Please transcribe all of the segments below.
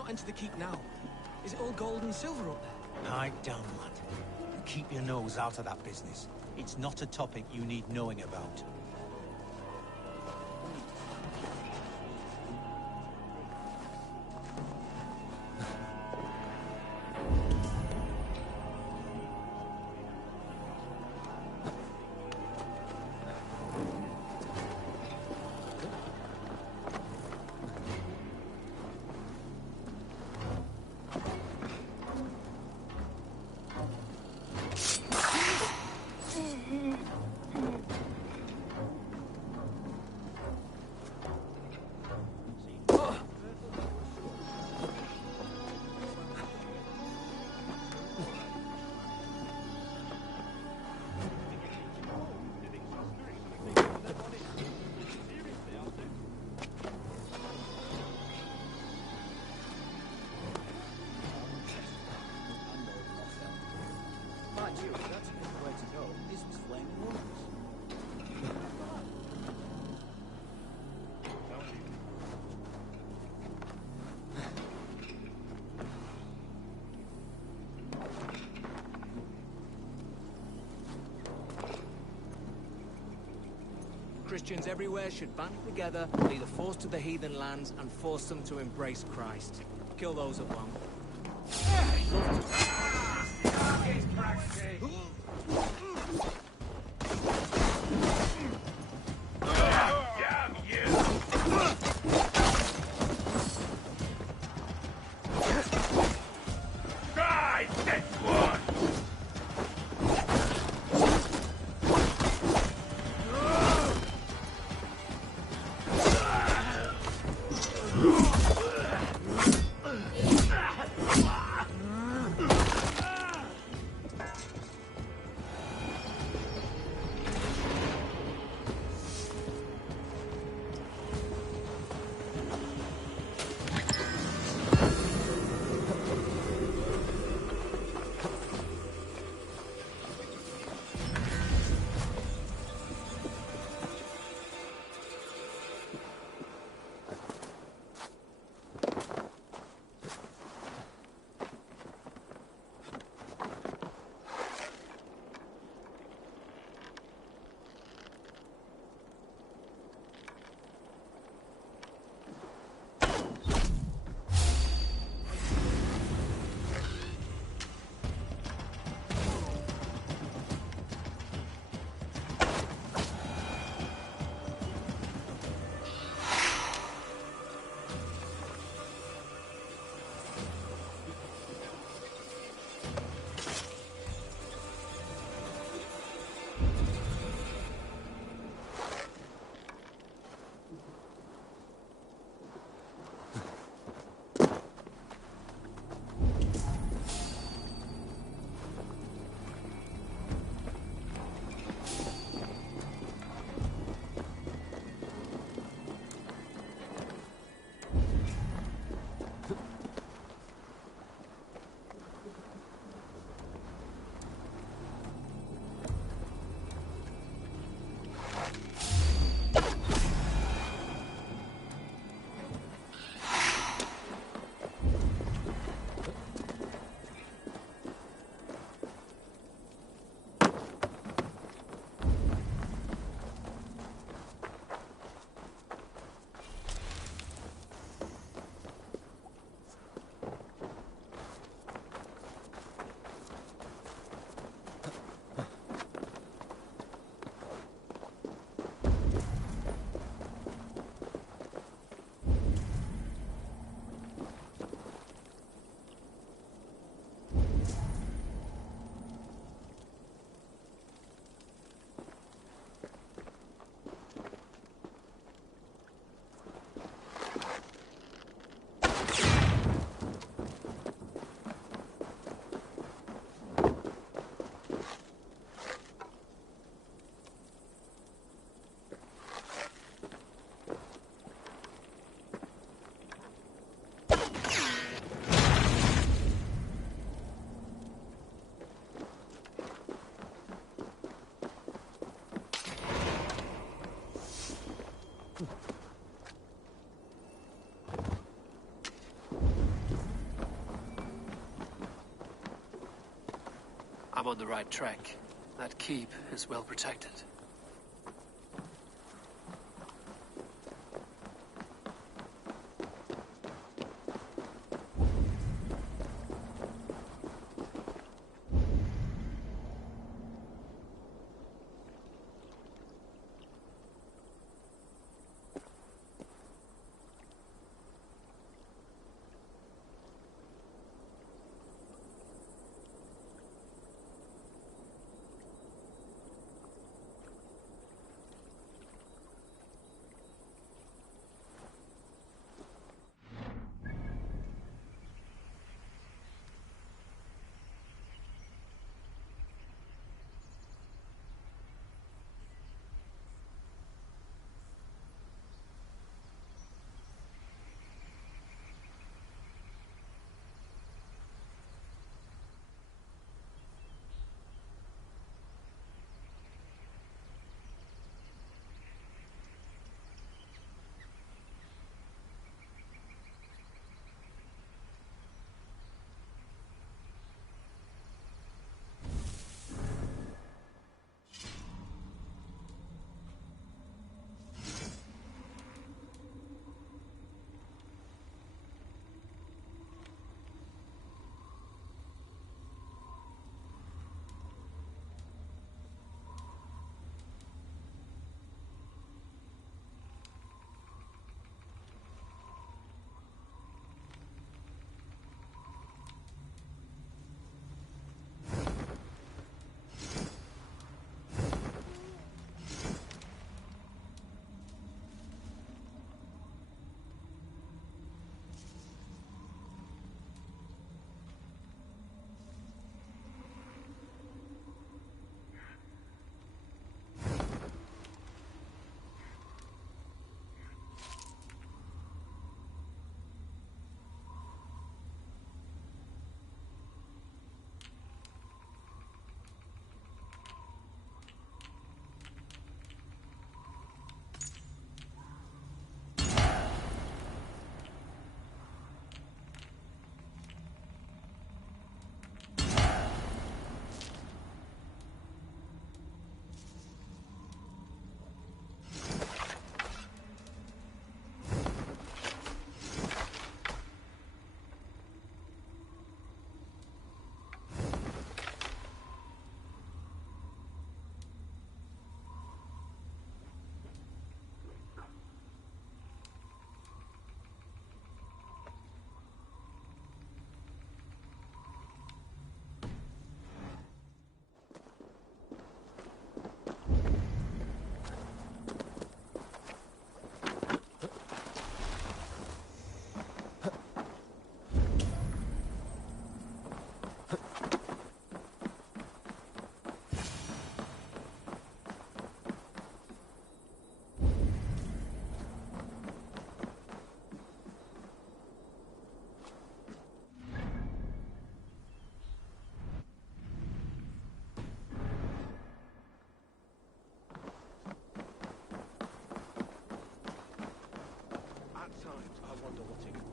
not enter the keep now? Is it all gold and silver up there? Pipe down, lad. Keep your nose out of that business. It's not a topic you need knowing about. Christians everywhere should band together, lead a force to the heathen lands, and force them to embrace Christ. Kill those that won't. How about the right track? That keep is well protected.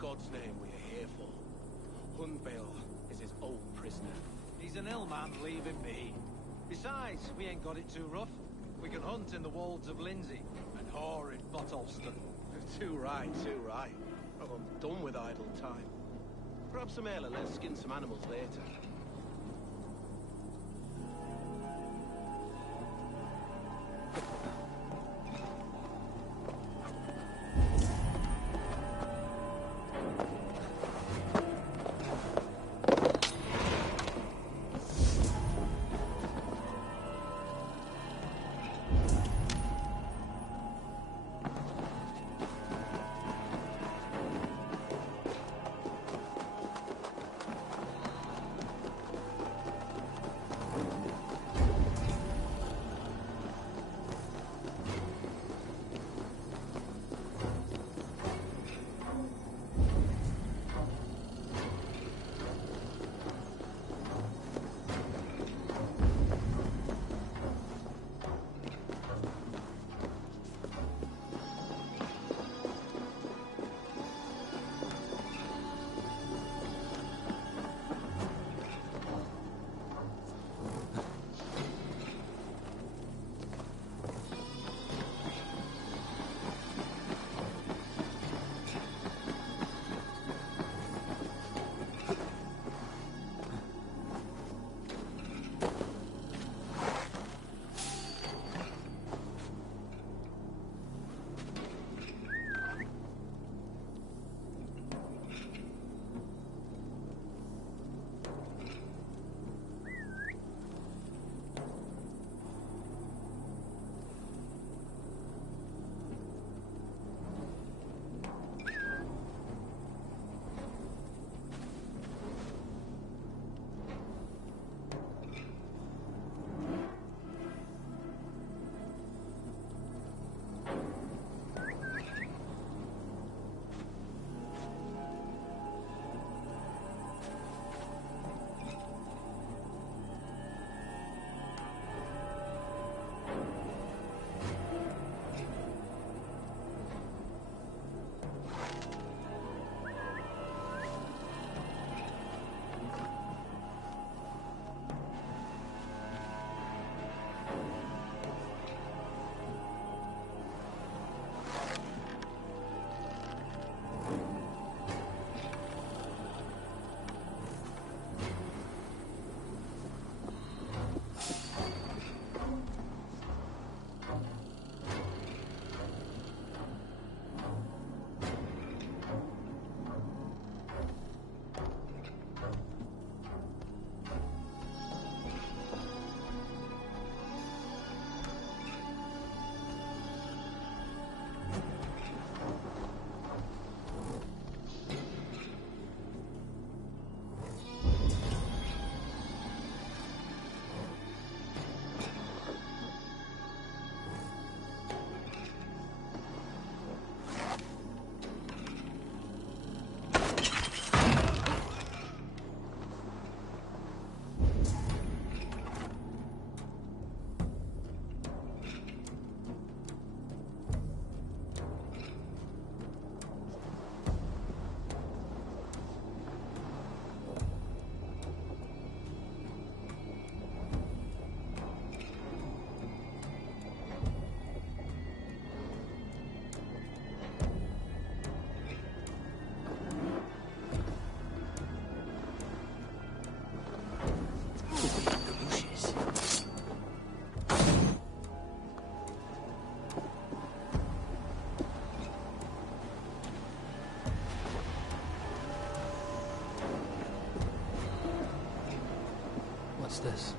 God's name we are here for. Hunveil is his old prisoner. He's an ill man, leave him be. Besides, we ain't got it too rough. We can hunt in the wolds of Lindsey and whore in Botolston. Too right, too right. Well, I'm done with idle time. Grab some ale and let's skin some animals later. this?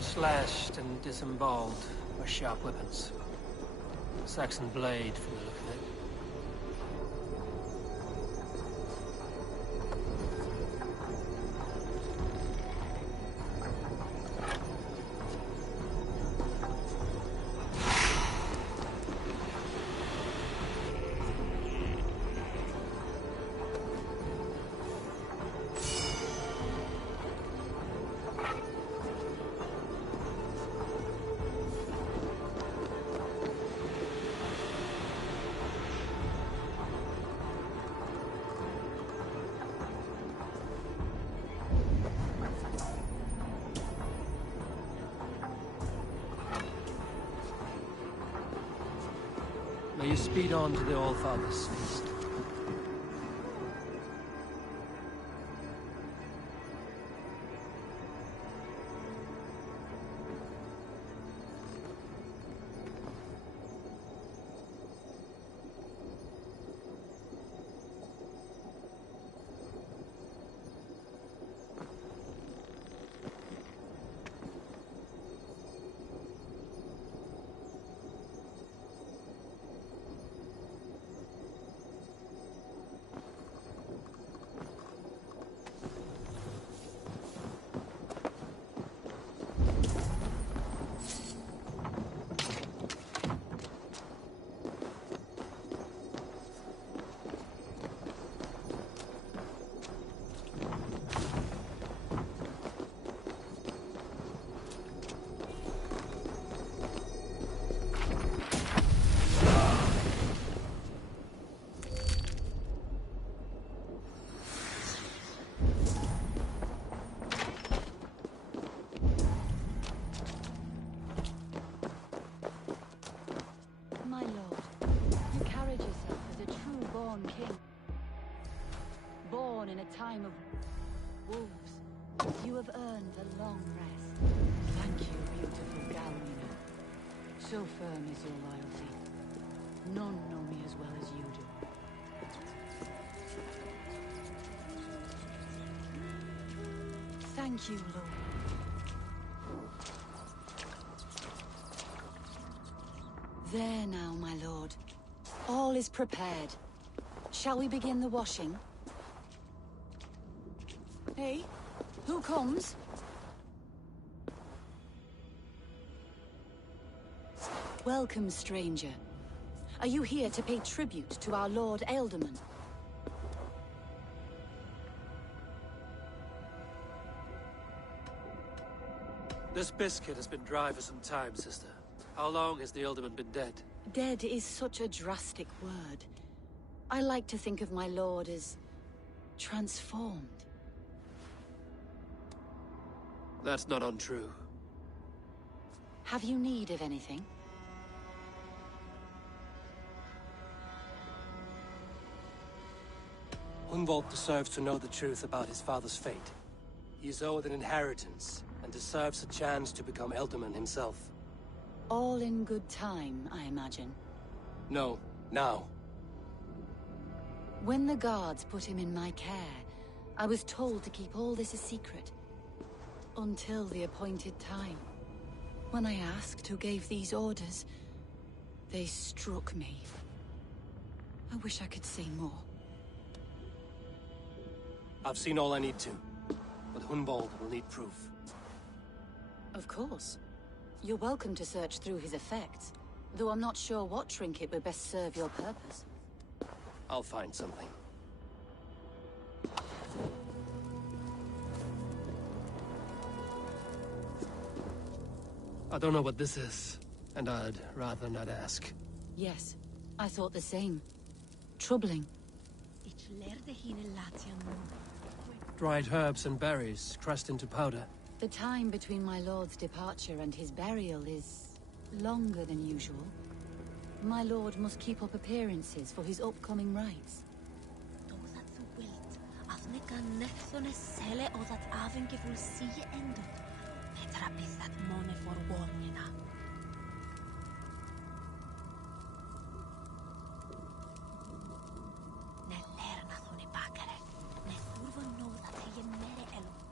Slashed and disemboweled are sharp weapons. Saxon blade from the look of it. May you speed on to the All-Father's feast. Time of wolves, you have earned a long rest. Thank you, beautiful Galmina. So firm is your loyalty. None know me as well as you do. Thank you, Lord. There now, my lord. All is prepared. Shall we begin the washing? Hey, who comes? Welcome, stranger. Are you here to pay tribute to our Lord Ealdorman? This biscuit has been dry for some time, sister. How long has the Ealdorman been dead? Dead is such a drastic word. I like to think of my lord as transformed. That's not untrue. Have you need of anything? Hunwald deserves to know the truth about his father's fate. He is owed an inheritance, and deserves a chance to become Ealdorman himself. All in good time, I imagine. No, now. When the guards put him in my care, I was told to keep all this a secret. Until the appointed time. When I asked who gave these orders, they struck me. I wish I could say more. I've seen all I need to, but Hunwald will need proof. Of course. You're welcome to search through his effects, though I'm not sure what trinket would best serve your purpose. I'll find something. I don't know what this is, and I'd rather not ask. Yes, I thought the same. Troubling. Dried herbs and berries, crushed into powder. The time between my lord's departure and his burial is longer than usual. My lord must keep up appearances for his upcoming rites.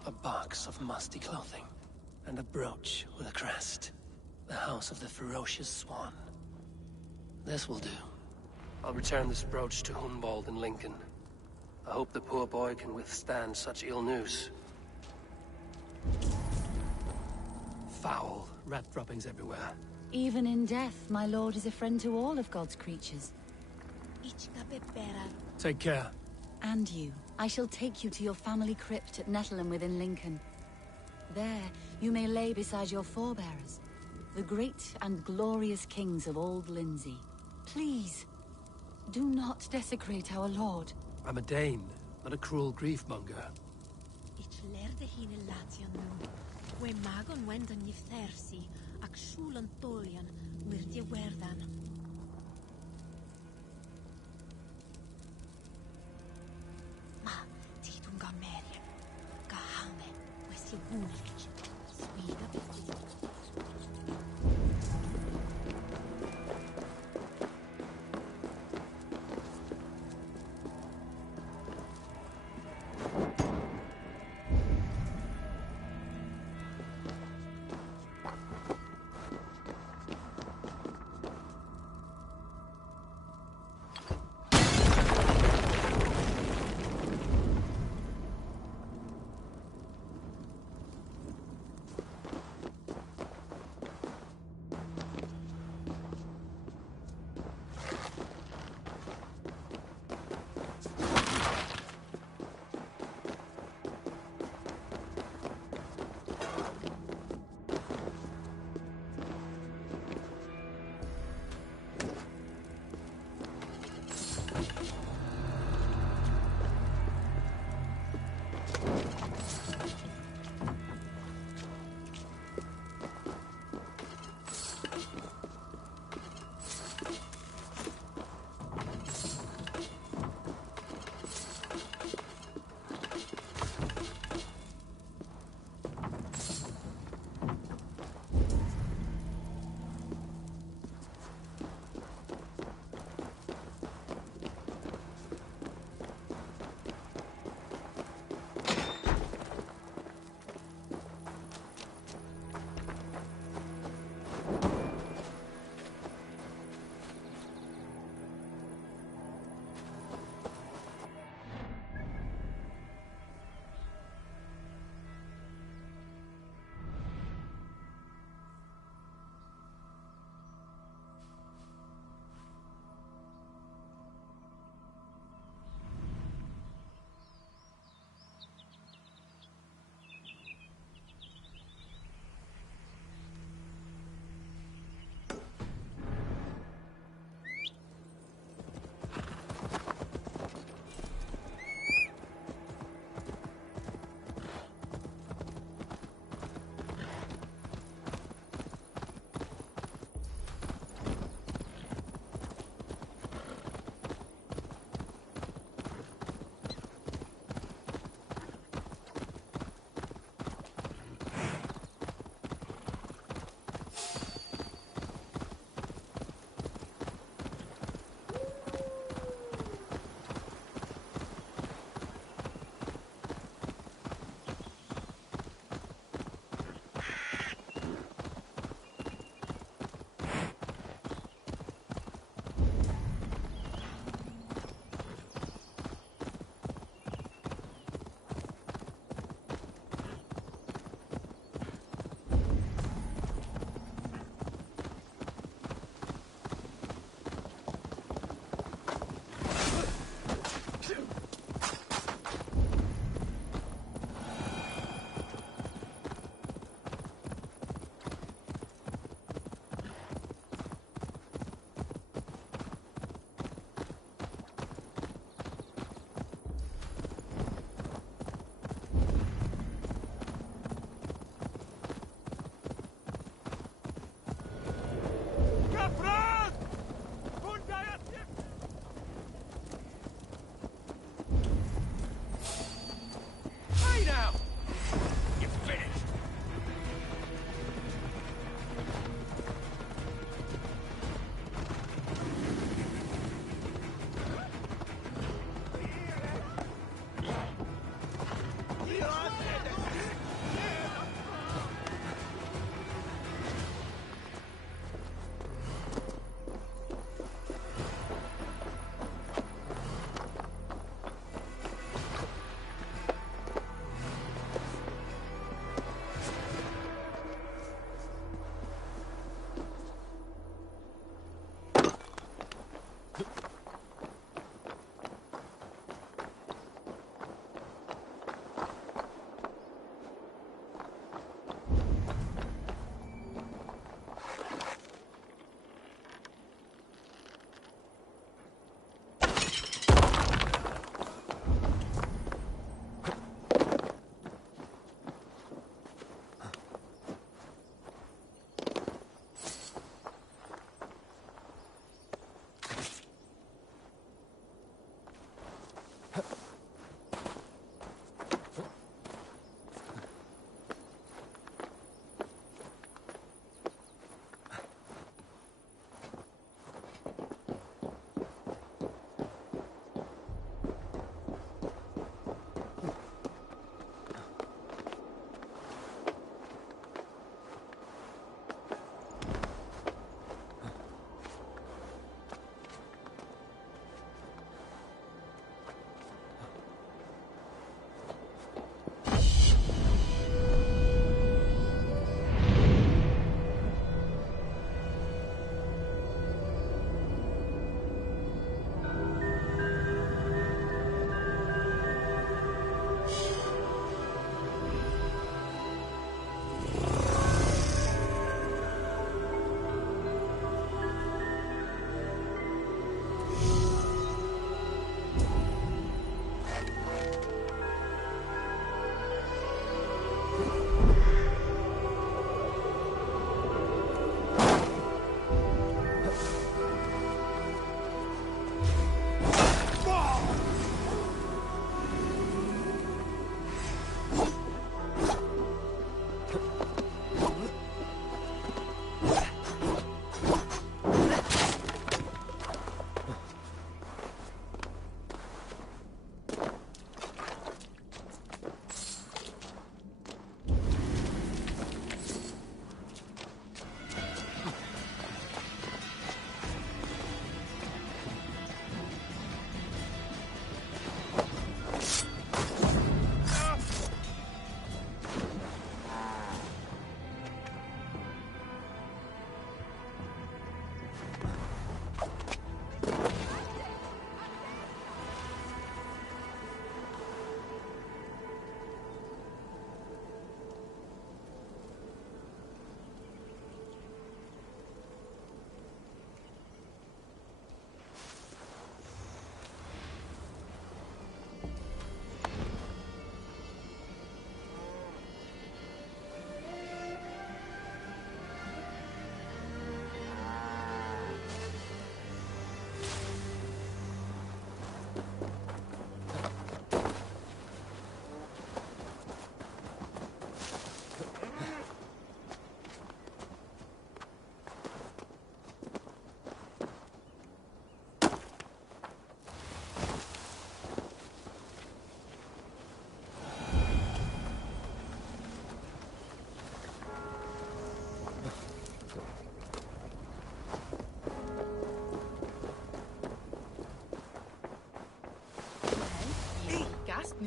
A box of musty clothing, and a brooch with a crest. The house of the ferocious swan. This will do. I'll return this brooch to Humboldt in Lincoln. I hope the poor boy can withstand such ill news. Foul rat droppings everywhere. Even in death, my lord is a friend to all of God's creatures. Take care. And you. I shall take you to your family crypt at Nettleton within Lincoln. There, you may lay beside your forebearers, the great and glorious kings of Old Lindsey. Please, do not desecrate our lord. I'm a Dane, not a cruel grief-monger.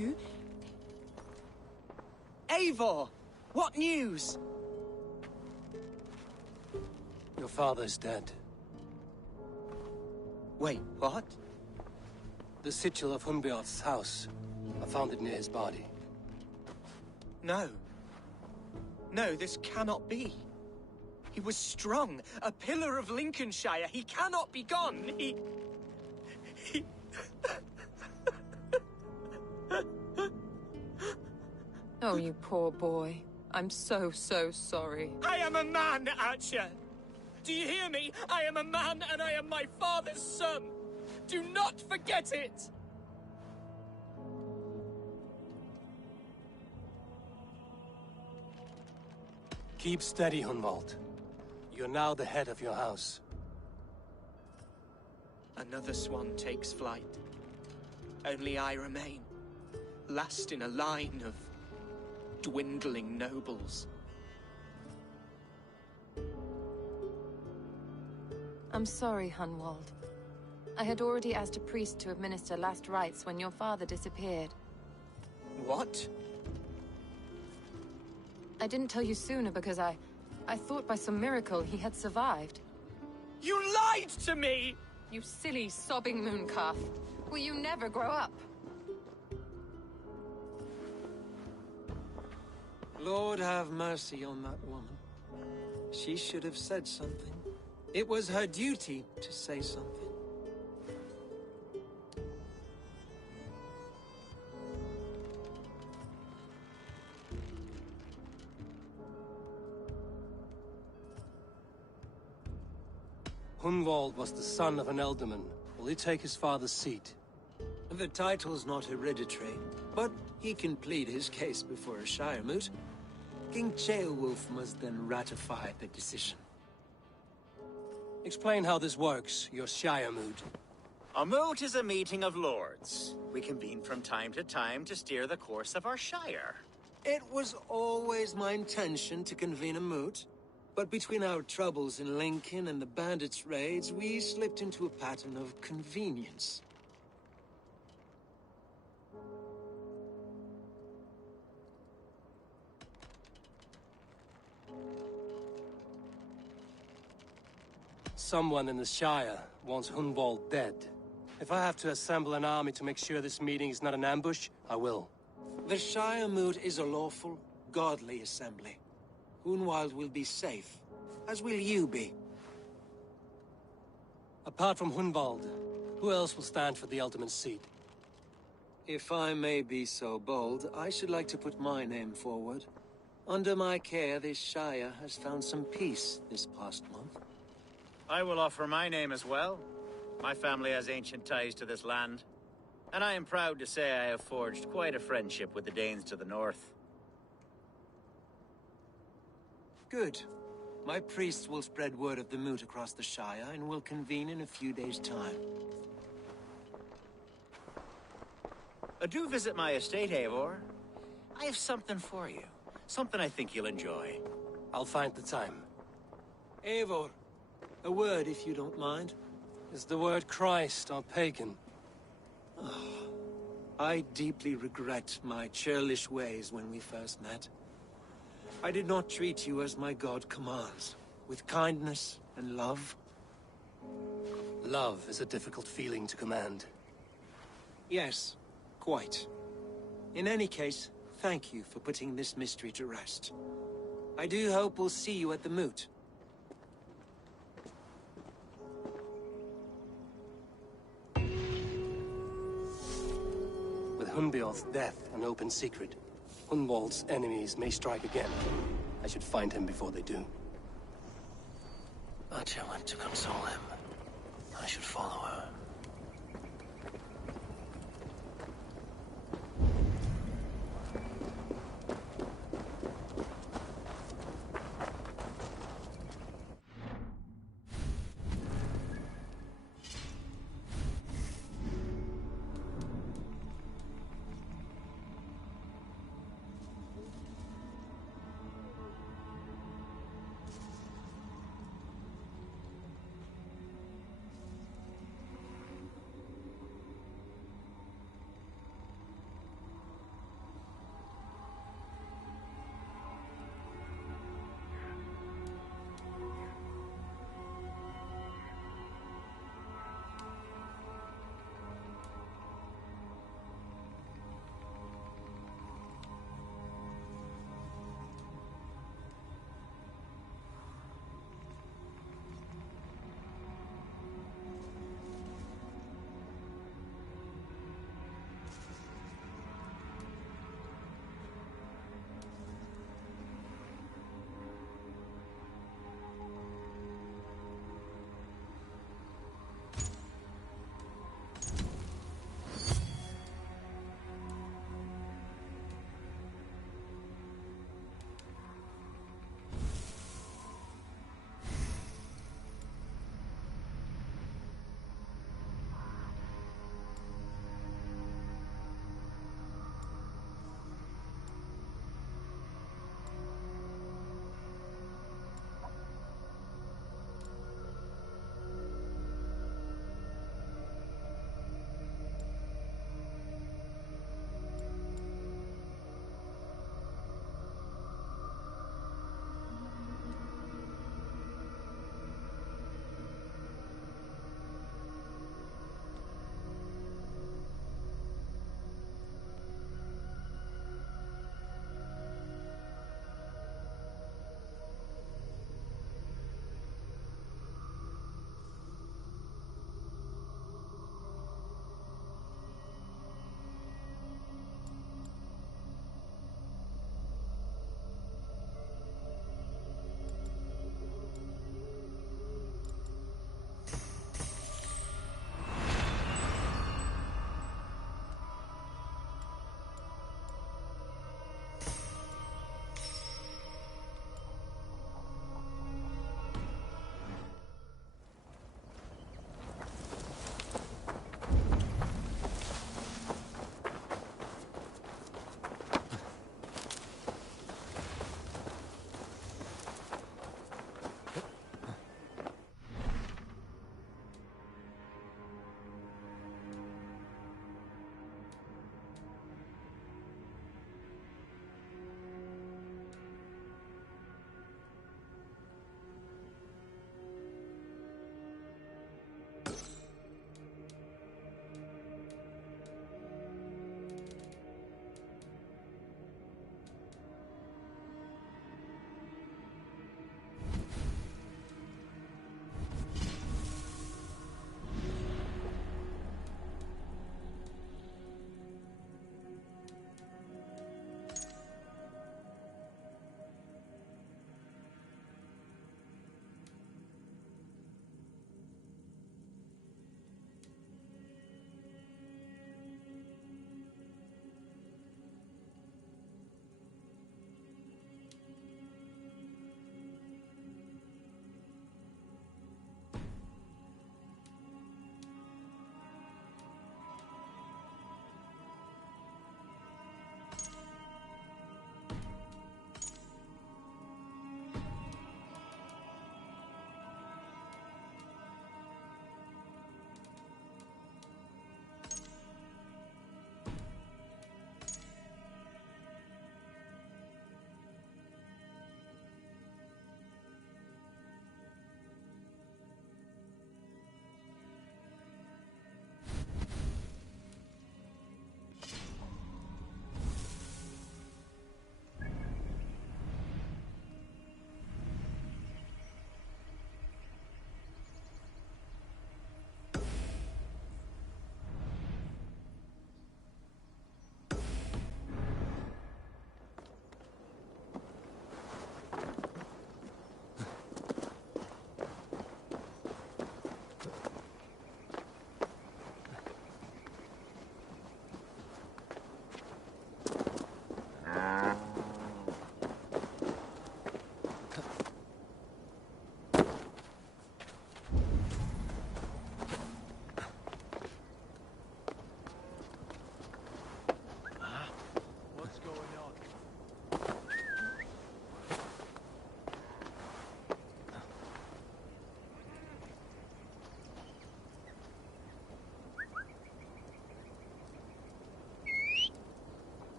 you? Eivor! What news? Your father's dead. Wait, what? The sigil of Hunbeoth's house. I found it near his body. No. No, this cannot be. He was strong, a pillar of Lincolnshire. He cannot be gone. He... Oh, you poor boy. I'm so sorry. I am a man, Archer! Do you hear me? I am a man and I am my father's son! Do not forget it! Keep steady, Hunwald. You're now the head of your house. Another swan takes flight. Only I remain. Last in a line of dwindling nobles. I'm sorry, Hunwald. I had already asked a priest to administer last rites when your father disappeared. What? I didn't tell you sooner because I thought by some miracle he had survived. You lied to me! You silly, sobbing mooncalf. Will you never grow up? Lord have mercy on that woman. She should have said something. It was her duty to say something. Hunwald was the son of an ealdorman. Will he take his father's seat? The title's not hereditary, but he can plead his case before a Shire moot. King Ceolwulf must then ratify the decision. Explain how this works, your Shire moot. A moot is a meeting of lords. We convene from time to time to steer the course of our Shire. It was always my intention to convene a moot, but between our troubles in Lincoln and the bandits' raids, we slipped into a pattern of convenience. Someone in the Shire wants Hunwald dead. If I have to assemble an army to make sure this meeting is not an ambush, I will. The Shire moot is a lawful, godly assembly. Hunwald will be safe, as will you be. Apart from Hunwald, who else will stand for the ealdorman's seat? If I may be so bold, I should like to put my name forward. Under my care, this Shire has found some peace this past month. I will offer my name as well. My family has ancient ties to this land, and I am proud to say I have forged quite a friendship with the Danes to the north. Good. My priests will spread word of the moot across the Shire, and will convene in a few days' time. Do visit my estate, Eivor. I have something for you. Something I think you'll enjoy. I'll find the time. Eivor, a word if you don't mind. Is the word Christ or pagan? I deeply regret my churlish ways when we first met. I did not treat you as my god commands, with kindness and love. Love is a difficult feeling to command. Yes, quite. In any case, thank you for putting this mystery to rest. I do hope we'll see you at the moot. With Hunbeoth's death an open secret, Hunwald's enemies may strike again. I should find him before they do. Archer went to console him. I should follow her.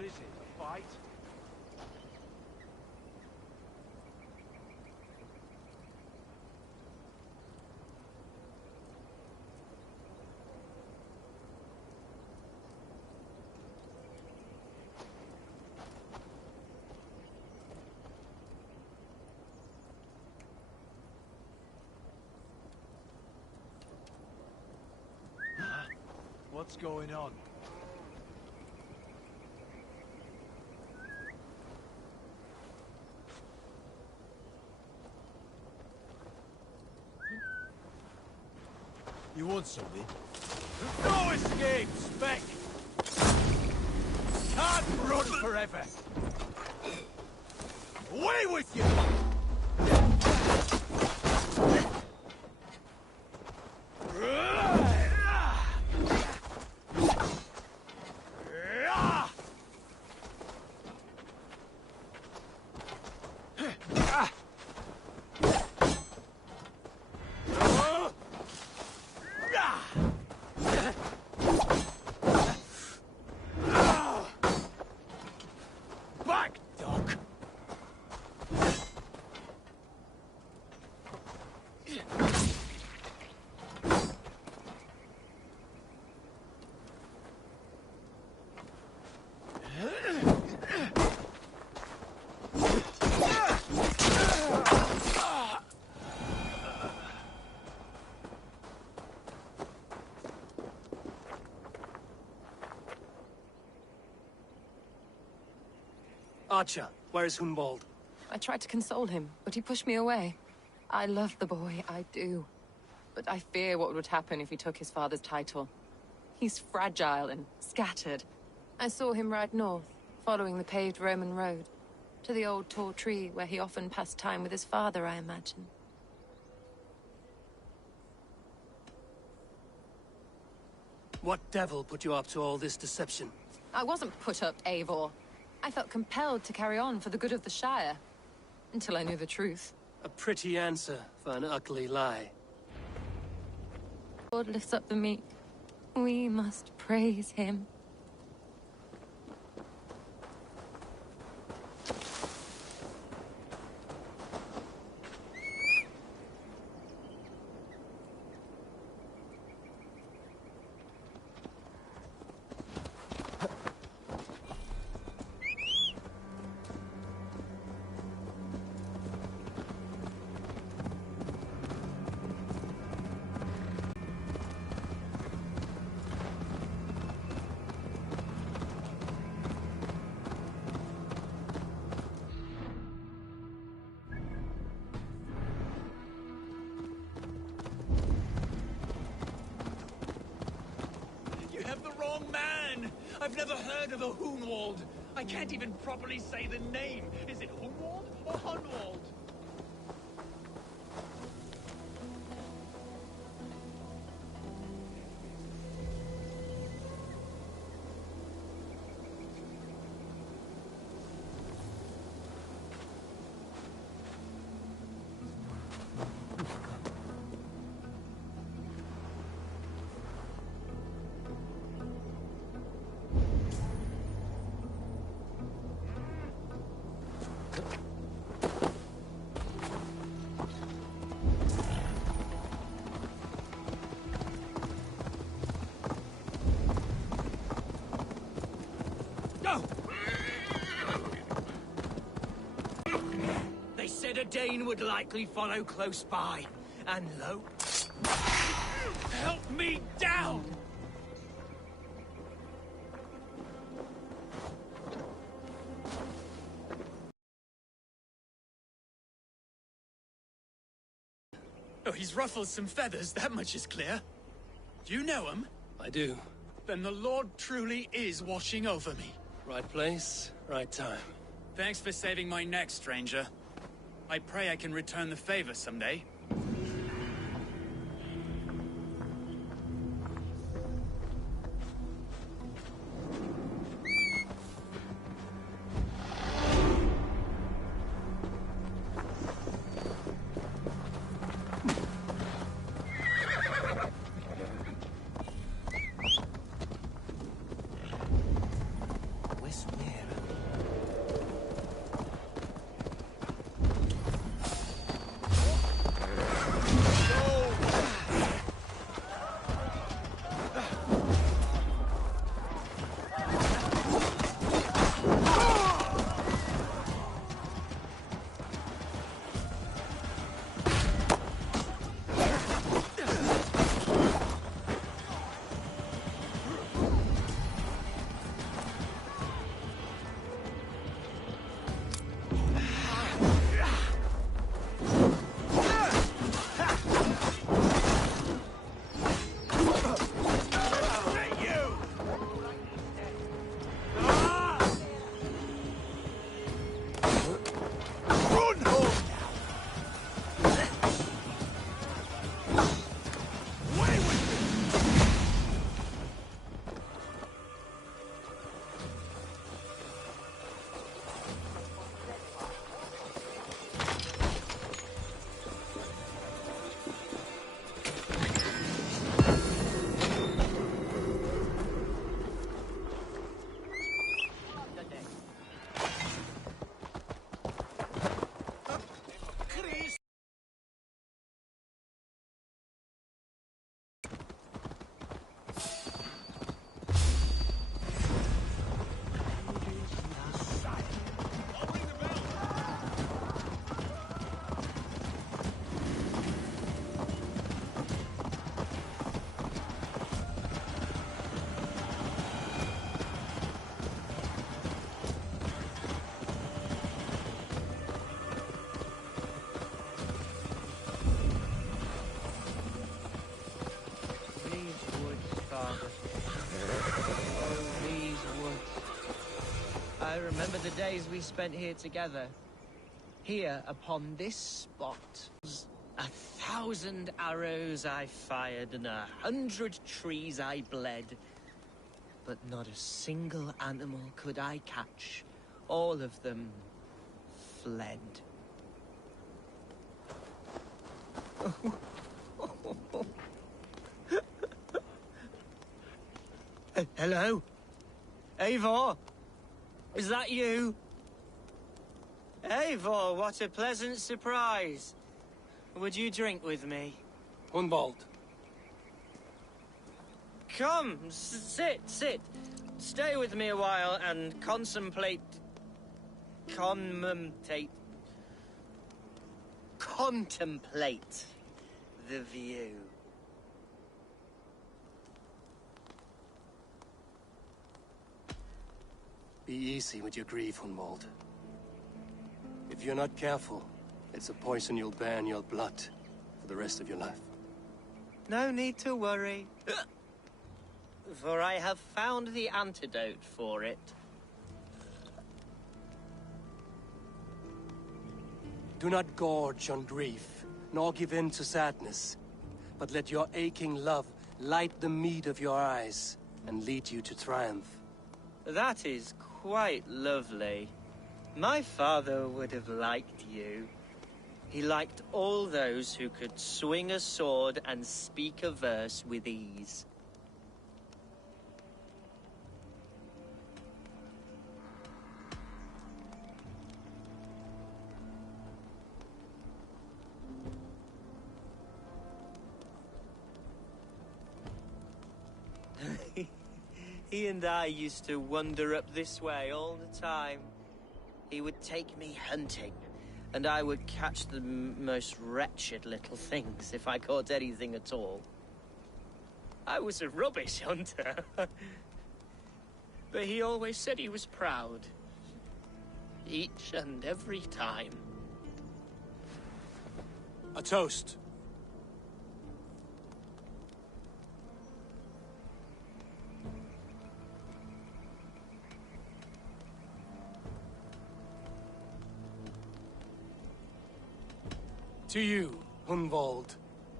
What is it, a fight? What's going on? You want something? No escape, Spec! Can't run forever! Away with you! Back, dog! Archer, where is Hunwald? I tried to console him, but he pushed me away. I love the boy, I do. But I fear what would happen if he took his father's title. He's fragile and scattered. I saw him ride north, following the paved Roman road. To the old tall tree where he often passed time with his father, I imagine. What devil put you up to all this deception? I wasn't put up, Eivor. I felt compelled to carry on for the good of the Shire. Until I knew the truth. A pretty answer for an ugly lie. Lord lifts up the meek. We must praise him. You have the wrong man! I've never heard of a Hunwald. I can't even properly say the name. Is it Hunwald or Hunwald? They said a Dane would likely follow close by. And lo... Help me down! Oh, he's ruffled some feathers, that much is clear. Do you know him? I do. Then the Lord truly is watching over me. Right place, right time. Thanks for saving my neck, stranger. I pray I can return the favor someday. West Wind. Remember the days we spent here together? Here, upon this spot. 1,000 arrows I fired and 100 trees I bled. But not a single animal could I catch. All of them fled. Hello? Eivor? Is that you? Eivor, what a pleasant surprise. Would you drink with me? Hunwald. Come, sit. Stay with me a while and contemplate the view. Be easy with your grief, Hunwald. If you're not careful, it's a poison you'll bear in your blood for the rest of your life. No need to worry. For I have found the antidote for it. Do not gorge on grief, nor give in to sadness, but let your aching love light the mead of your eyes and lead you to triumph. That is quite lovely. My father would have liked you. He liked all those who could swing a sword and speak a verse with ease. He and I used to wander up this way all the time. He would take me hunting, and I would catch the most wretched little things if I caught anything at all. I was a rubbish hunter. But he always said he was proud. Each and every time. A toast. To you, Hunwald.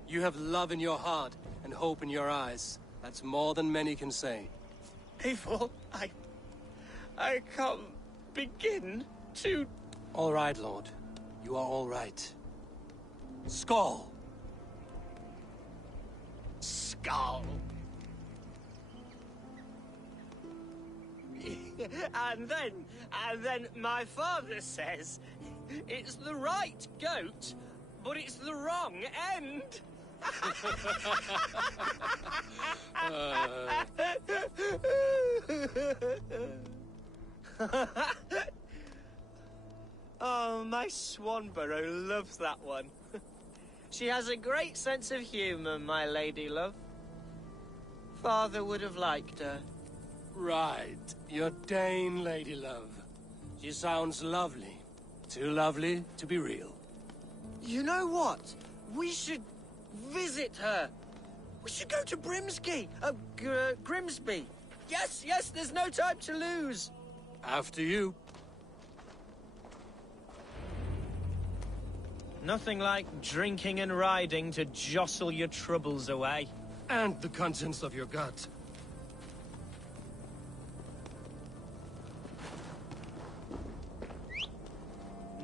You have love in your heart and hope in your eyes. That's more than many can say. Eivor, I can't begin to... All right, Lord. You are all right. Skull! Skull. And then my father says, it's the right goat, but it's the wrong end. Oh, my Swanborough loves that one. She has a great sense of humor, my lady love. Father would have liked her. Right. Your Dane lady love. She sounds lovely. Too lovely to be real. You know what? We should visit her. We should go to Grimsby. Yes, there's no time to lose. After you. Nothing like drinking and riding to jostle your troubles away. And the contents of your gut.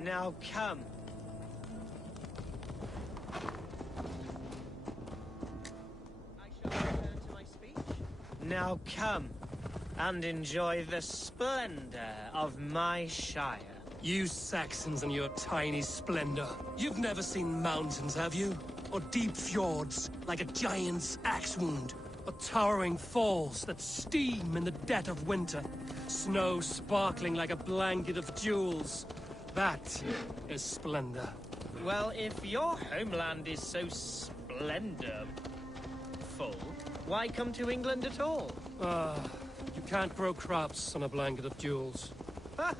Now come. I shall return to my speech. Now come and enjoy the splendor of my shire. You Saxons and your tiny splendor. You've never seen mountains, have you? Or deep fjords, like a giant's axe wound? Or towering falls that steam in the dead of winter? Snow sparkling like a blanket of jewels? That is splendor. Well, if your homeland is so splendorful, why come to England at all? You can't grow crops on a blanket of jewels. Ha!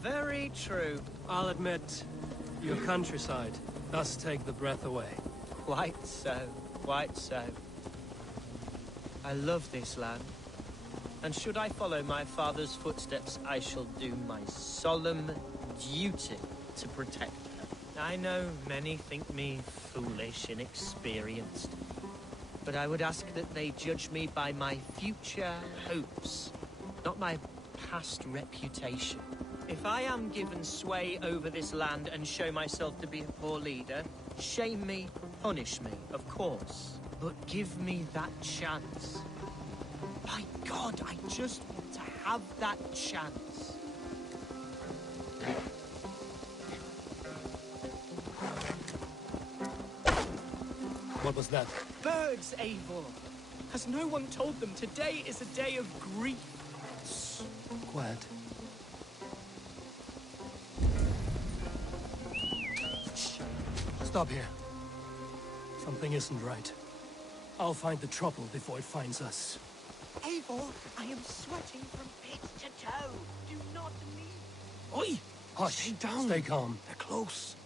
Very true. I'll admit, your countryside does take the breath away. Quite so, quite so. I love this land. And should I follow my father's footsteps, I shall do my solemn duty to protect her. I know many think me foolish, inexperienced, but I would ask that they judge me by my future hopes, not my past reputation. If I am given sway over this land and show myself to be a poor leader, shame me, punish me, of course, but give me that chance. My God, I just want to have that chance. What was that? Birds, Eivor. Has no one told them today is a day of grief? Quiet. Shh. Stop here. Something isn't right. I'll find the trouble before it finds us. Eivor, I am sweating from pit to toe. Do not leave. Oi! Hush! Stay down. Stay calm. They're close.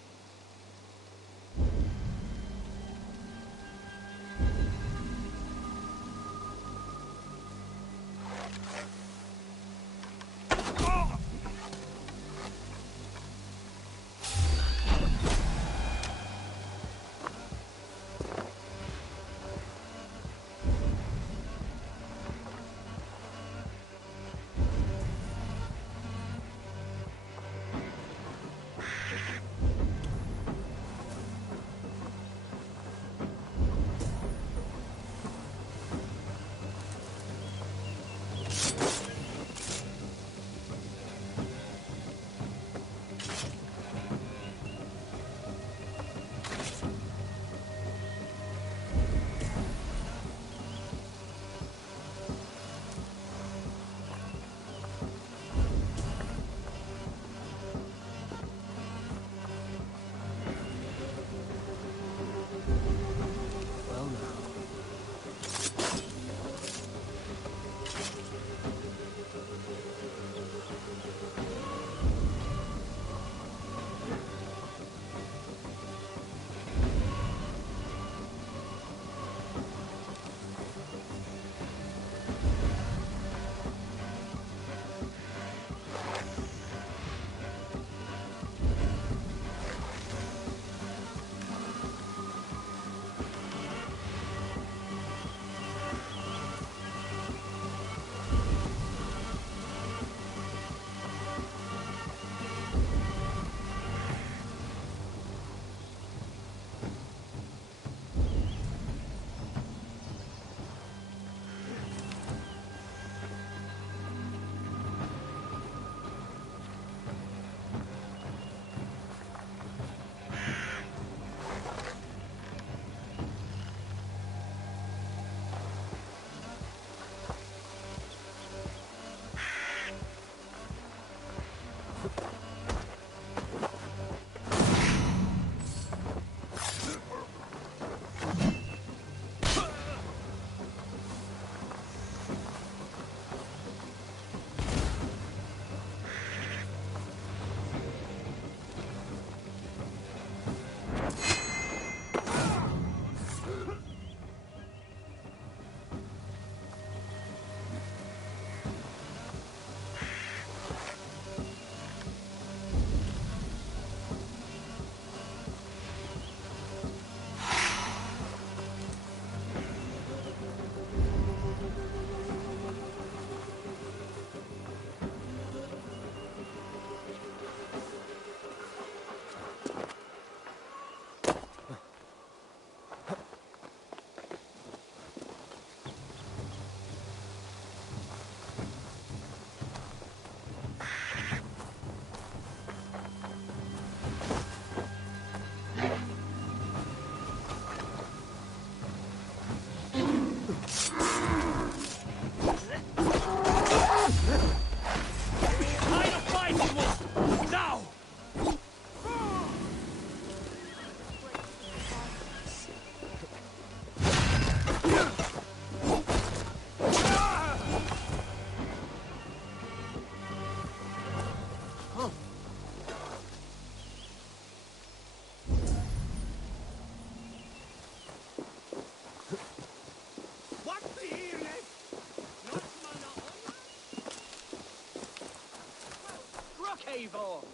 Eivor!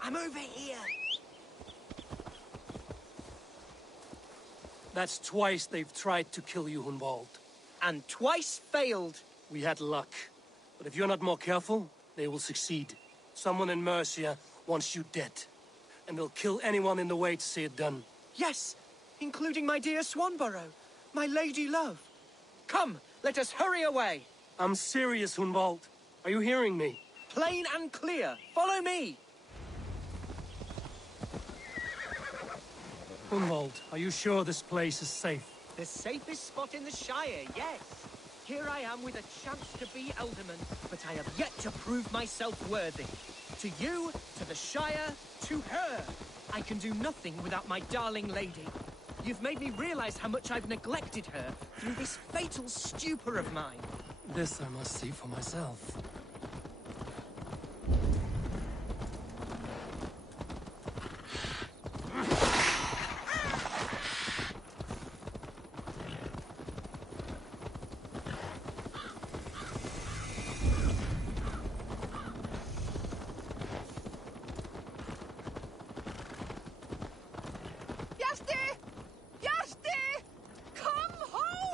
I'm over here! That's twice they've tried to kill you, Hunwald. And twice failed. We had luck. But if you're not more careful, they will succeed. Someone in Mercia wants you dead. And they'll kill anyone in the way to see it done. Yes, including my dear Swanborough, my lady love. Come, let us hurry away. I'm serious, Hunwald. Are you hearing me? Plain and clear. Follow me. Hunwald, are you sure this place is safe? The safest spot in the Shire, yes. Here I am with a chance to be Alderman, but I have yet to prove myself worthy. To you, to the Shire, to her. I can do nothing without my darling lady. You've made me realize how much I've neglected her through this fatal stupor of mine. This I must see for myself.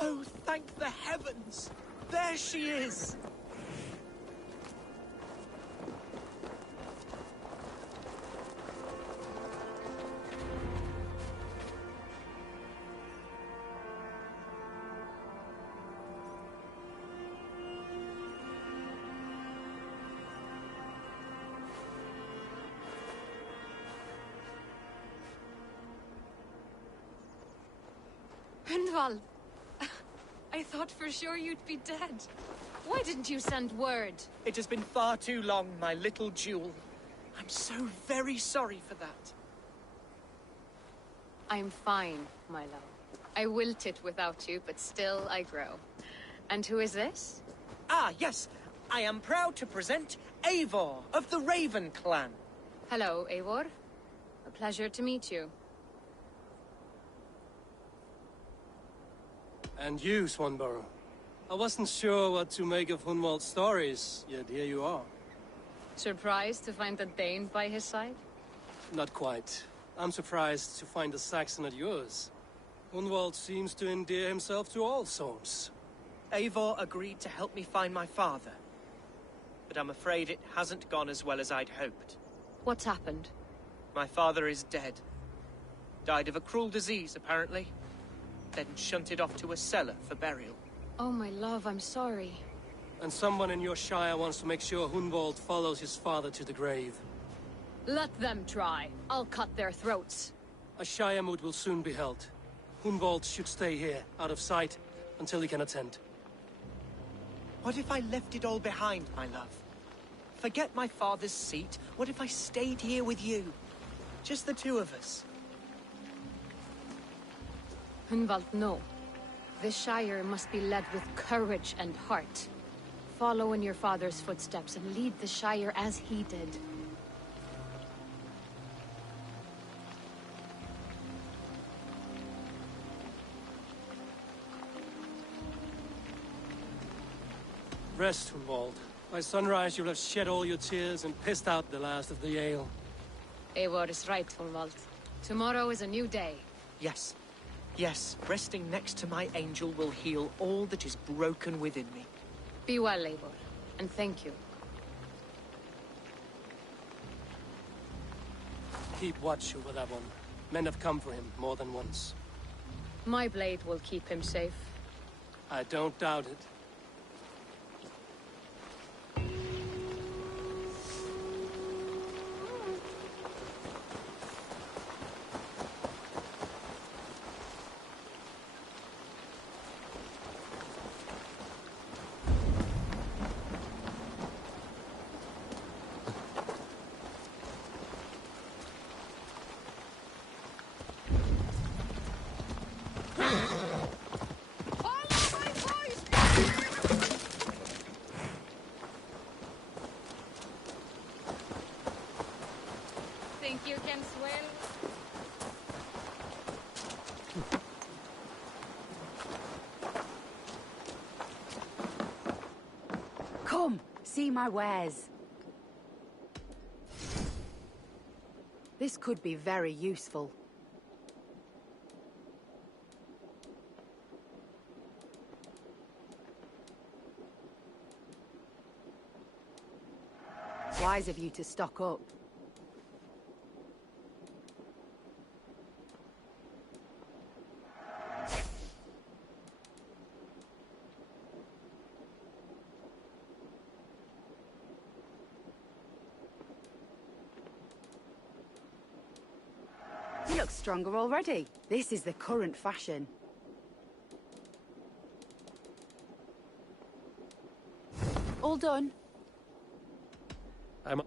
Oh, thank the heavens! There she is! Hunwald! I thought for sure you'd be dead. Why didn't you send word? It has been far too long, my little jewel. I'm so very sorry for that. I'm fine, my love. I wilted without you, but still I grow. And who is this? Ah, yes. I am proud to present Eivor of the Raven clan. Hello, Eivor. A pleasure to meet you. And you, Swanborough. I wasn't sure what to make of Hunwald's stories, yet here you are. Surprised to find a Dane by his side? Not quite. I'm surprised to find a Saxon at yours. Hunwald seems to endear himself to all sorts. Eivor agreed to help me find my father. But I'm afraid it hasn't gone as well as I'd hoped. What's happened? My father is dead. Died of a cruel disease, apparently. Then shunted off to a cellar for burial. Oh, my love, I'm sorry. And someone in your shire wants to make sure Hunwald follows his father to the grave. Let them try. I'll cut their throats. A shire moot will soon be held. Hunwald should stay here, out of sight, until he can attend. What if I left it all behind, my love? Forget my father's seat. What if I stayed here with you? Just the two of us. Hunwald, no. This Shire must be led with courage and heart. Follow in your father's footsteps and lead the Shire as he did. Rest, Hunwald. By sunrise you'll have shed all your tears and pissed out the last of the ale. Eivor is right, Hunwald. Tomorrow is a new day. Yes. Yes, resting next to my angel will heal all that is broken within me. Be well, Eivor, and thank you. Keep watch over that one. Men have come for him more than once. My blade will keep him safe. I don't doubt it. see my wares. This could be very useful. Wise of you to stock up. You look stronger already. This is the current fashion. All done. I'm...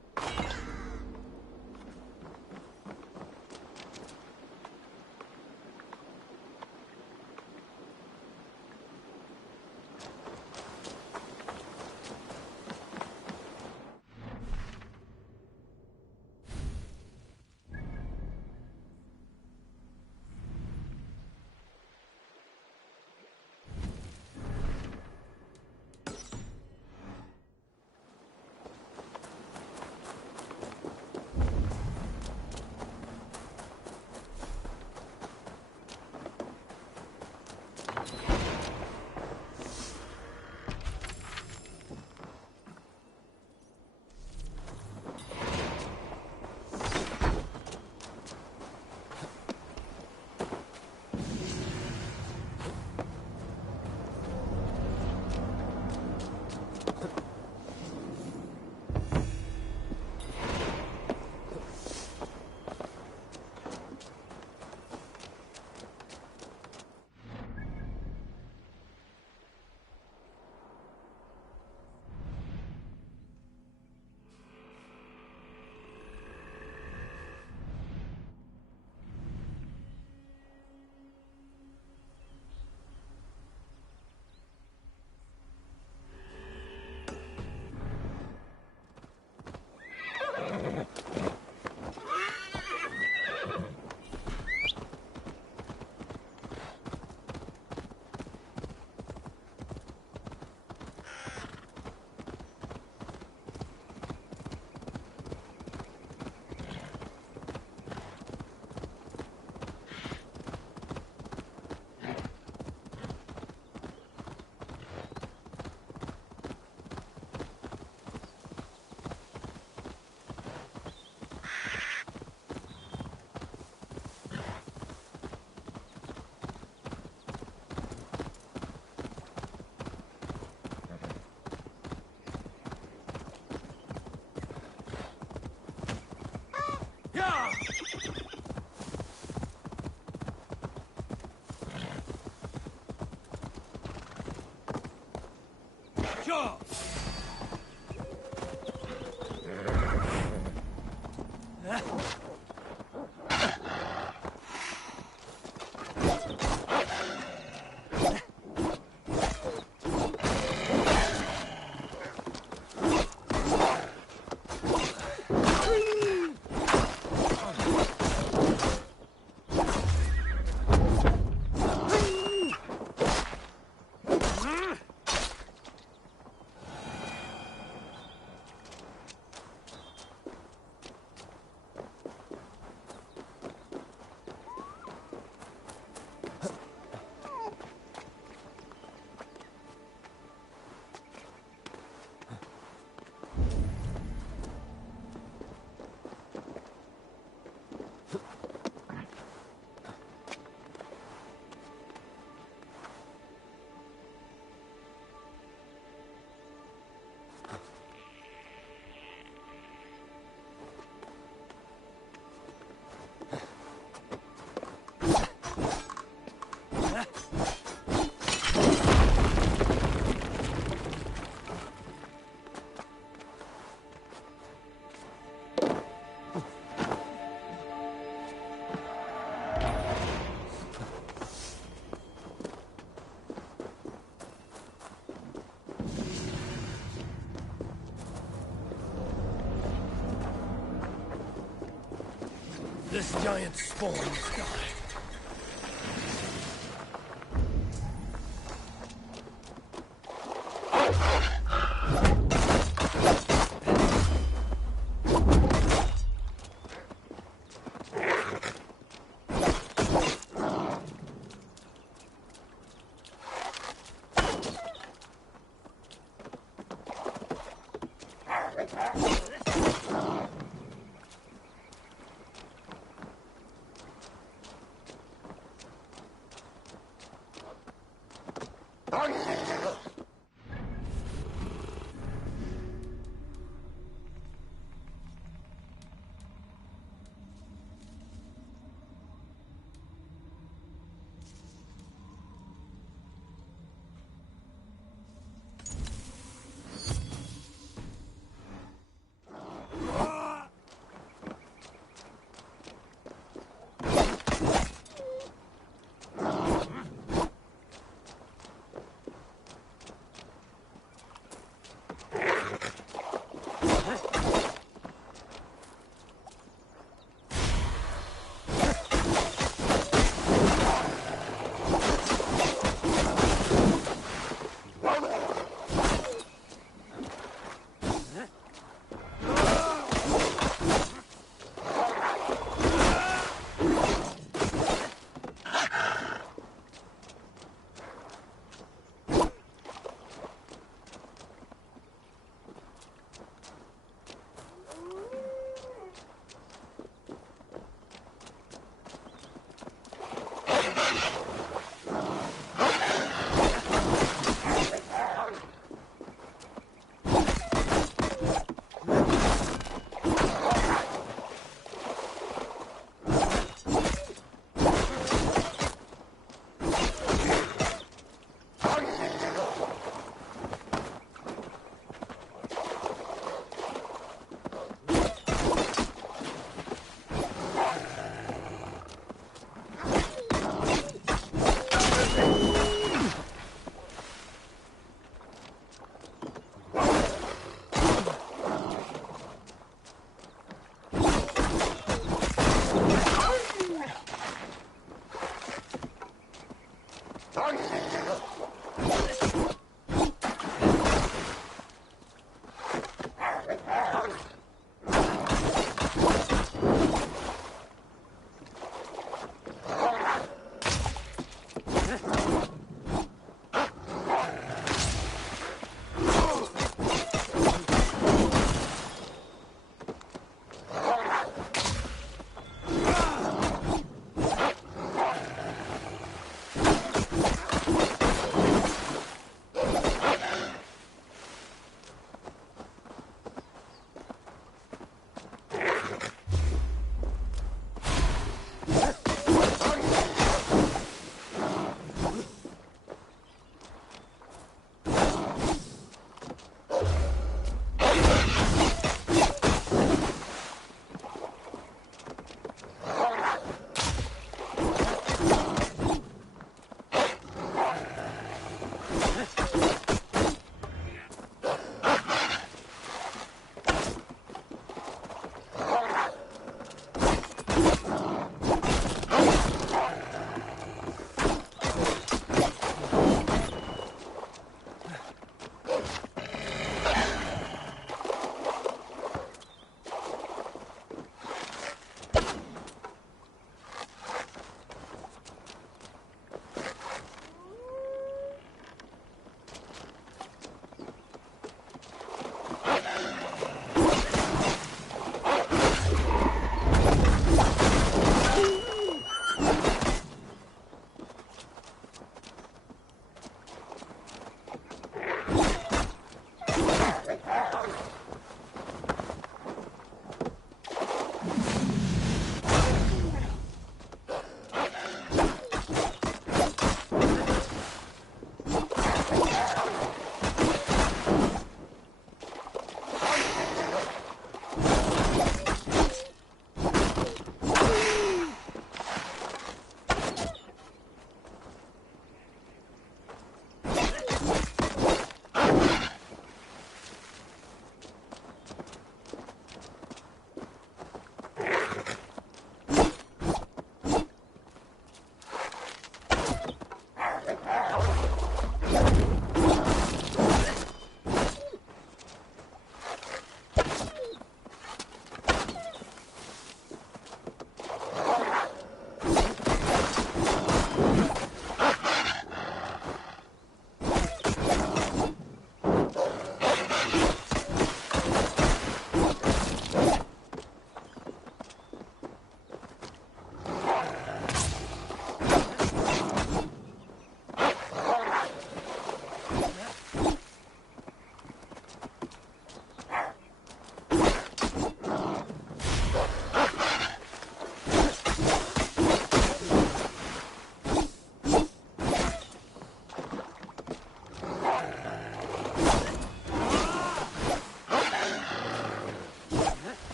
This giant spawn died.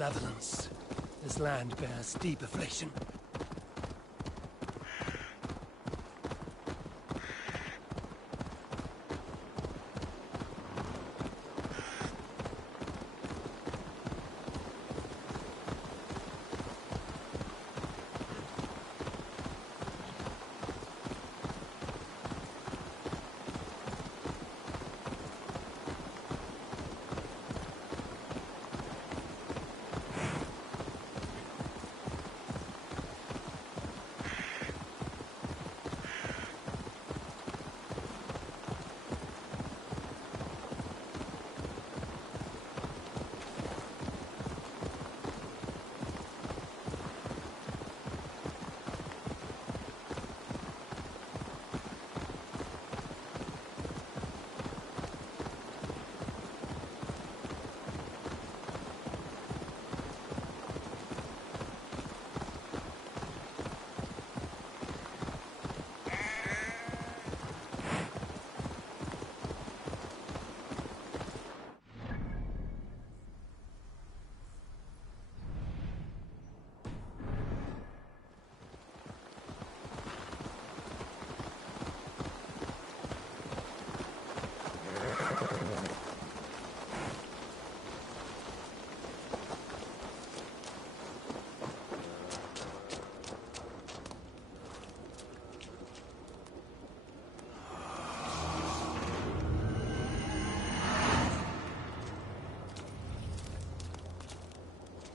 malevolence. This land bears deep affliction.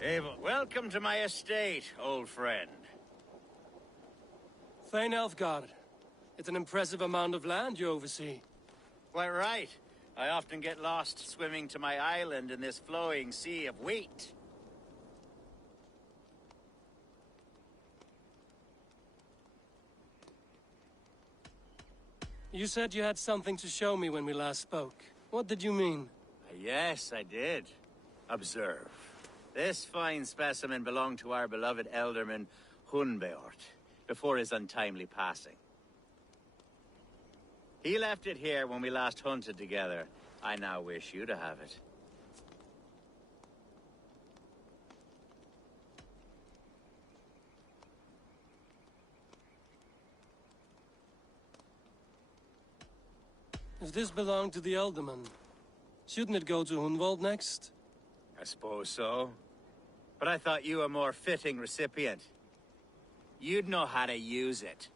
Ava, welcome to my estate, old friend. Thane Elfgard. It's an impressive amount of land you oversee. Quite right. I often get lost swimming to my island in this flowing sea of wheat. You said you had something to show me when we last spoke. What did you mean? Yes, I did. Observe. This fine specimen belonged to our beloved elderman, Hunbeort, before his untimely passing. He left it here when we last hunted together. I now wish you to have it. If this belonged to the Elderman, shouldn't it go to Hunwald next? I suppose so. But I thought you a more fitting recipient. You'd know how to use it.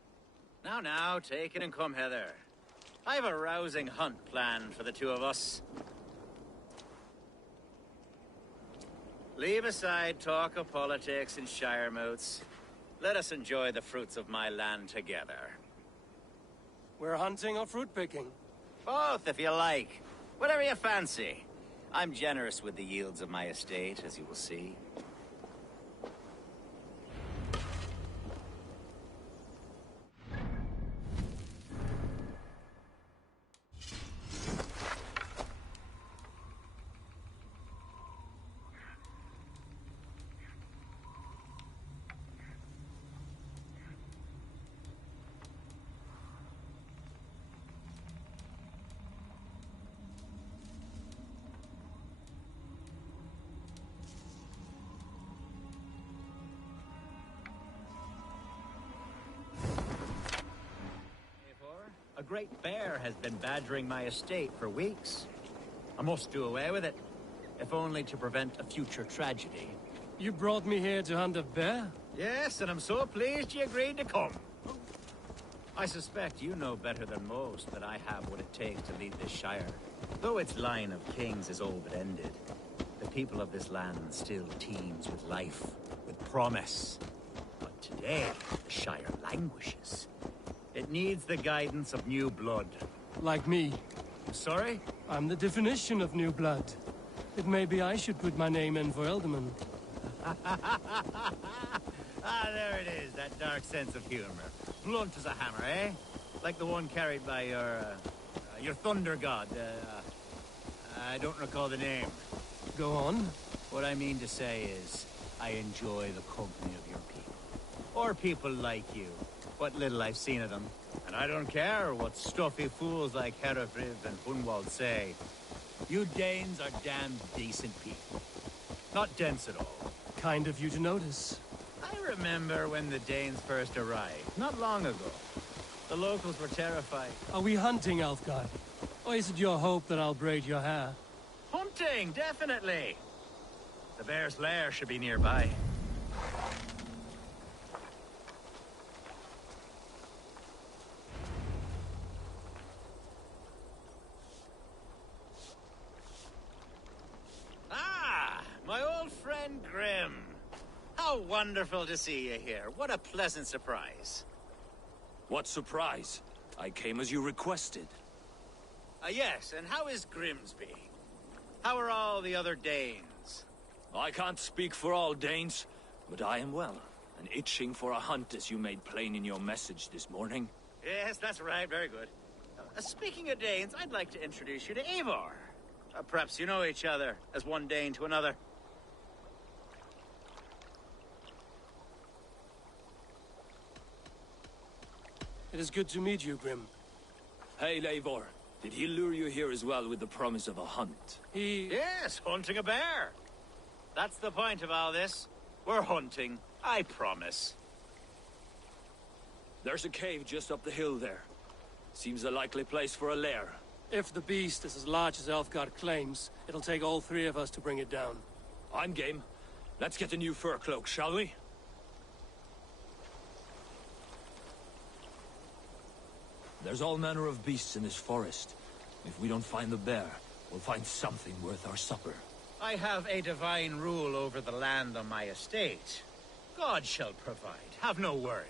Now, take it and come hither. I've a rousing hunt planned for the two of us. Leave aside talk of politics and shire moots. Let us enjoy the fruits of my land together. We're hunting or fruit picking? Both, if you like. Whatever you fancy. I'm generous with the yields of my estate, as you will see. A great bear has been badgering my estate for weeks. I must do away with it, if only to prevent a future tragedy. You brought me here to hunt a bear? Yes, and I'm so pleased you agreed to come. I suspect you know better than most that I have what it takes to lead this shire. Though its line of kings is all but ended, the people of this land still teems with life, with promise. But today, the shire languishes. It needs the guidance of new blood. Like me. Sorry? I'm the definition of new blood. It may be I should put my name in for Elderman. There it is, that dark sense of humor. Blunt as a hammer, eh? Like the one carried by your thunder god. I don't recall the name. Go on. What I mean to say is, I enjoy the company of your people. Or people like you. What little I've seen of them. And I don't care what stuffy fools like Hereford and Hunwald say. You Danes are damn decent people. Not dense at all, Kind of you to notice. I remember when the Danes first arrived, not long ago. The locals were terrified. Are we hunting, Elfgard? Or is it your hope that I'll braid your hair? Hunting, definitely! The bear's lair should be nearby. Ah, my old friend Grim. How wonderful to see you here. What a pleasant surprise. What surprise? I came as you requested. Yes, and how is Grimsby? How are all the other Danes? I can't speak for all Danes, but I am well, and itching for a hunt as you made plain in your message this morning. Yes, that's right, very good. Speaking of Danes, I'd like to introduce you to Eivor. Perhaps you know each other, as one Dane to another. It is good to meet you, Grim. Hey, Eivor. Did he lure you here as well with the promise of a hunt? Yes, hunting a bear. That's the point of all this. We're hunting, I promise. There's a cave just up the hill there. Seems a likely place for a lair. If the beast is as large as Elfgard claims, it'll take all three of us to bring it down. I'm game. Let's get a new fur cloak, shall we? There's all manner of beasts in this forest. If we don't find the bear, we'll find something worth our supper. I have a divine rule over the land on my estate. God shall provide. Have no worry.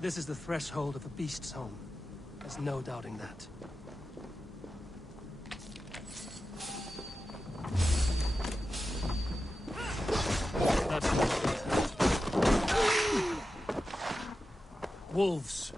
This is the threshold of a beast's home. There's no doubting that. That's not good. Wolves.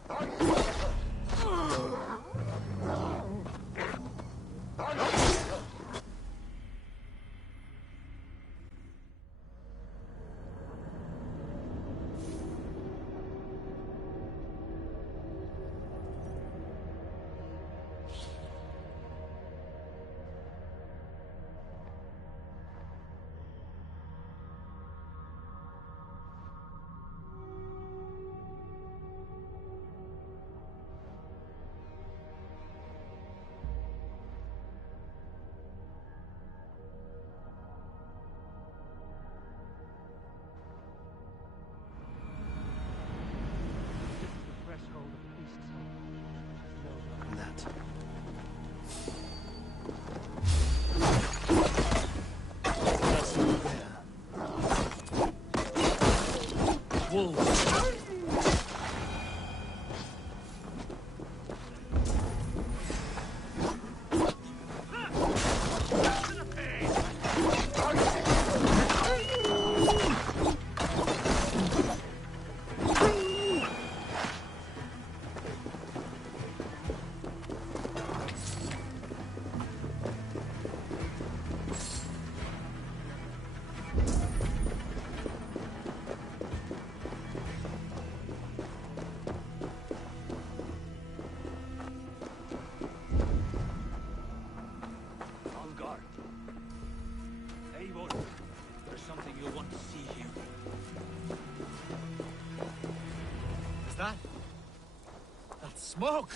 Smoke!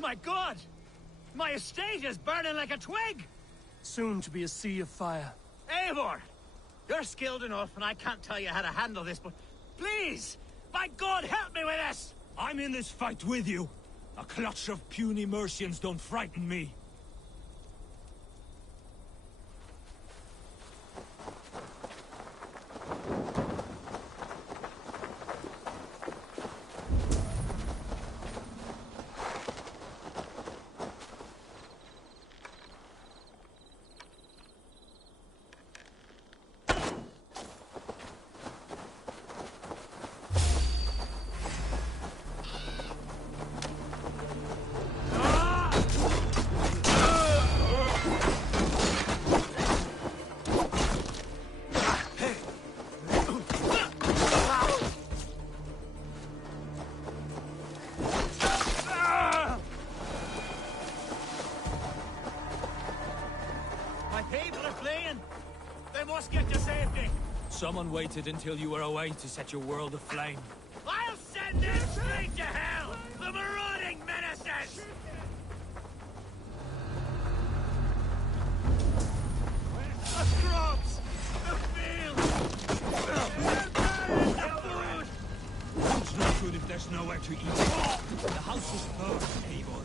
My God! My estate is burning like a twig! Soon to be a sea of fire. Eivor! You're skilled enough, and I can't tell you how to handle this, but please! By God, help me with this! I'm in this fight with you. A clutch of puny Mercians don't frighten me. Someone waited until you were away to set your world aflame. I'll send them straight to hell! The marauding menaces! The crops! The fields! The food! Food's not good if there's nowhere to eat. The house is burned, Eivor.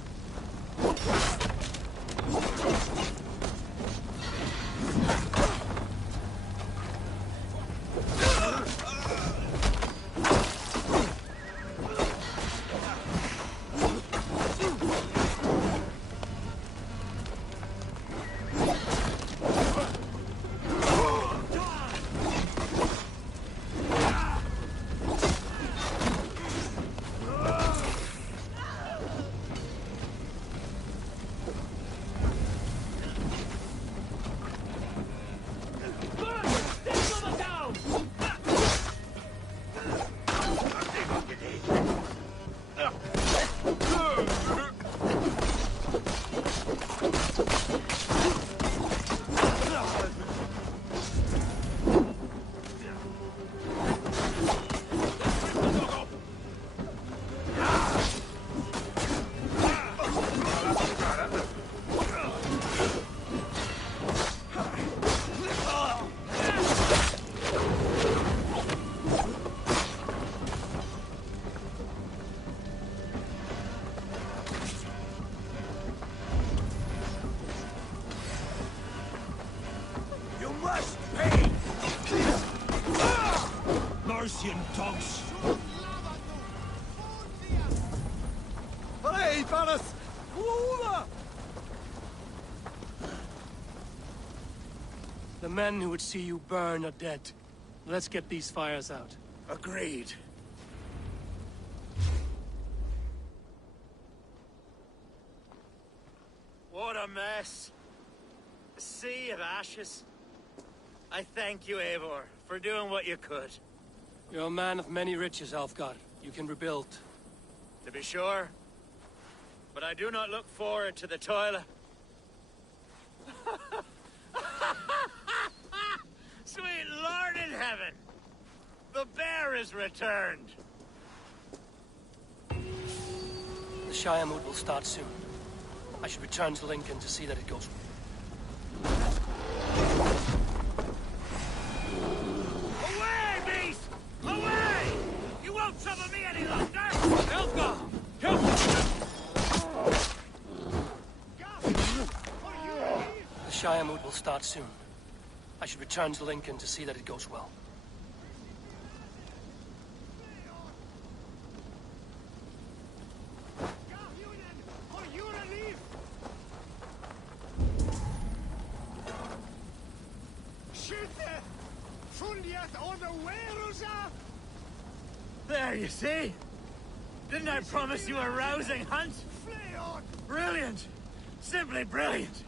Mercian dogs! Hey, Paris! The men who would see you burn are dead. Let's get these fires out. Agreed. What a mess. A sea of ashes. I thank you, Eivor, for doing what you could. You're a man of many riches, Alfgar. You can rebuild. To be sure. But I do not look forward to the toilet. Sweet Lord in heaven! The bear is returned! The Shire mood will start soon. I should return to Lincoln to see that it goes. Away, beast! Away! You won't trouble me any longer! Helga! Help! The Shire mood will start soon. I should return to Lincoln to see that it goes well. There, you see? Didn't I promise you a rousing hunt? Brilliant! Simply brilliant!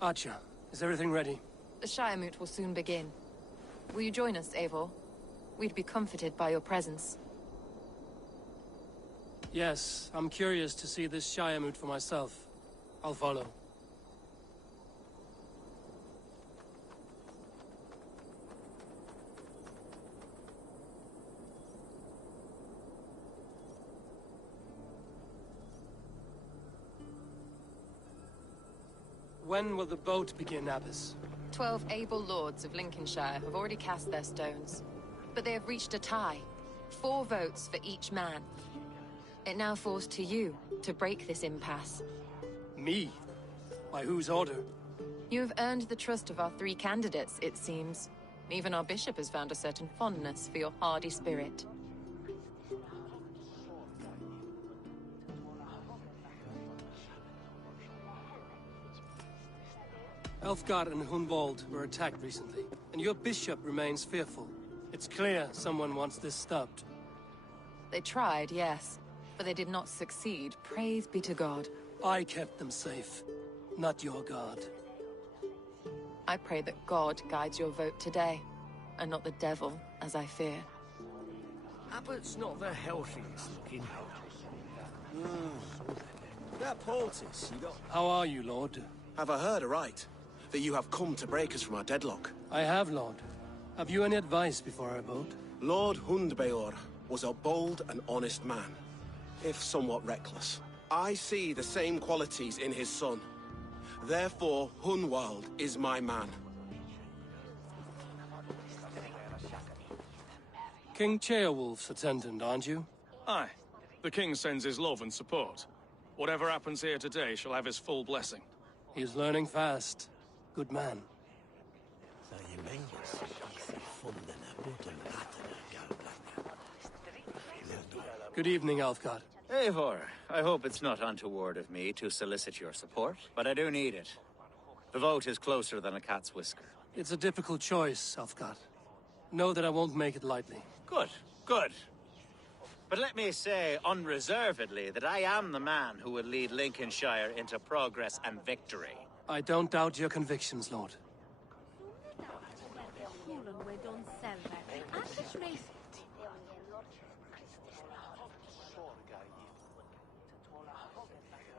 Archer, is everything ready? The Shire Moot will soon begin. Will you join us, Eivor? We'd be comforted by your presence. Yes, I'm curious to see this Shire Moot for myself. I'll follow. When will the boat begin, Abbess? 12 able lords of Lincolnshire have already cast their stones. But they have reached a tie. 4 votes for each man. It now falls to you to break this impasse. Me? By whose order? You have earned the trust of our 3 candidates, it seems. Even our bishop has found a certain fondness for your hardy spirit. Elfgard and Hunwald were attacked recently, and your bishop remains fearful. It's clear someone wants this stopped. They tried, yes, but they did not succeed. Praise be to God. I kept them safe, not your god. I pray that God guides your vote today, and not the devil, as I fear. Abbott's not the healthiest looking. That poultice you got... How are you, Lord? Have I heard aright? That you have come to break us from our deadlock? I have, Lord. Have you any advice before our boat? Lord Hundbeor was a bold and honest man, if somewhat reckless. I see the same qualities in his son. Therefore, Hunwald is my man. King Ceolwulf's attendant, aren't you? Aye. The king sends his love and support. Whatever happens here today shall have his full blessing. He's learning fast. Good man. Good evening, Alfgard. Eivor, I hope it's not untoward of me to solicit your support, but I do need it. The vote is closer than a cat's whisker. It's a difficult choice, Alfgard. Know that I won't make it lightly. Good, good. But let me say unreservedly that I am the man who will lead Lincolnshire into progress and victory. I don't doubt your convictions, Lord.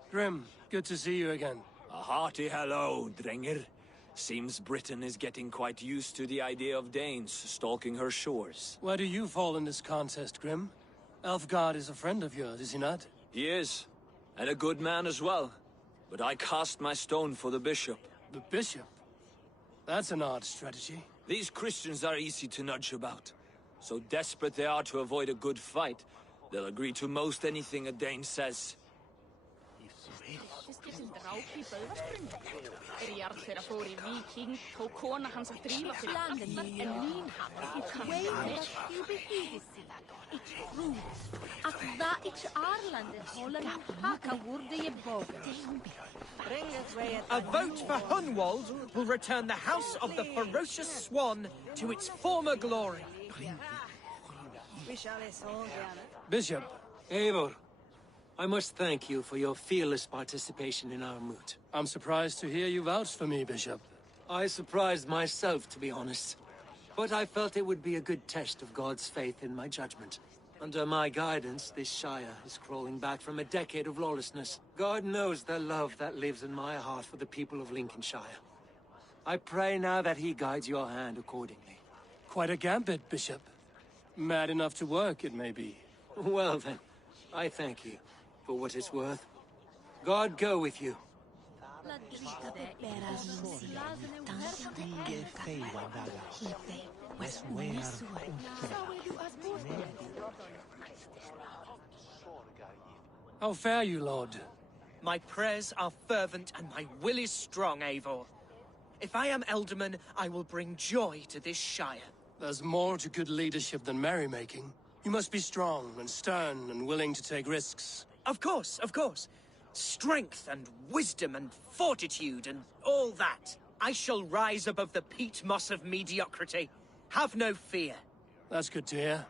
Grim, good to see you again. A hearty hello, Drenger. Seems Britain is getting quite used to the idea of Danes stalking her shores. Where do you fall in this contest, Grim? Elfgard is a friend of yours, is he not? He is, and a good man as well. But I cast my stone for the bishop. The bishop? That's an odd strategy. These Christians are easy to nudge about. So desperate they are to avoid a good fight, they'll agree to most anything a Dane says. A vote for Hunwald will return the House of the Ferocious Swan to its former glory. Bishop, Eivor, I must thank you for your fearless participation in our moot. I'm surprised to hear you vouch for me, Bishop. I surprised myself, to be honest. But I felt it would be a good test of God's faith in my judgment. Under my guidance, this Shire is crawling back from a decade of lawlessness. God knows the love that lives in my heart for the people of Lincolnshire. I pray now that he guides your hand accordingly. Quite a gambit, Bishop. Mad enough to work, it may be. Well then, I thank you. For what it's worth. God go with you. How fare you, Lord? My prayers are fervent and my will is strong, Eivor. If I am Elderman, I will bring joy to this Shire. There's more to good leadership than merrymaking. You must be strong and stern and willing to take risks. Of course, of course. Strength and wisdom and fortitude and all that. I shall rise above the peat moss of mediocrity. Have no fear. That's good to hear.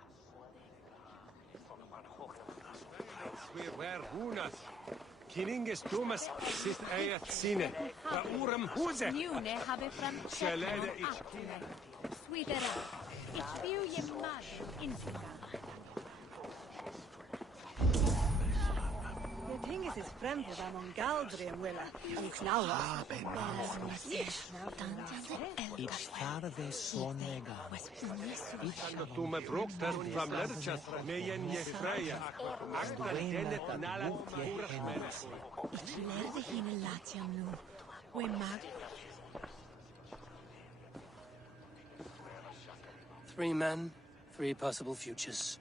Kininges Thomas sit eier sine. Va uram huse. Njune habe Shalede ich. Swidera. Ich view je mag insula. The thing is friendly among Galdri and Willa. And Knawa. Ich farve sonega. Du me brok das from Lerchat. Meyen je freya. Akta denne nala kurasmenes. Ich lerde hine latiam nu. We mag. 3 men, 3 possible futures.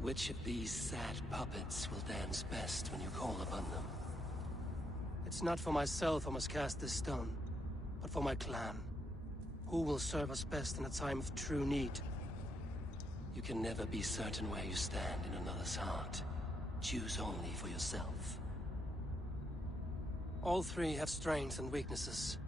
Which of these sad puppets will dance best when you call upon them? It's not for myself I must cast this stone, but for my clan. Who will serve us best in a time of true need? You can never be certain where you stand in another's heart. Choose only for yourself. All 3 have strengths and weaknesses.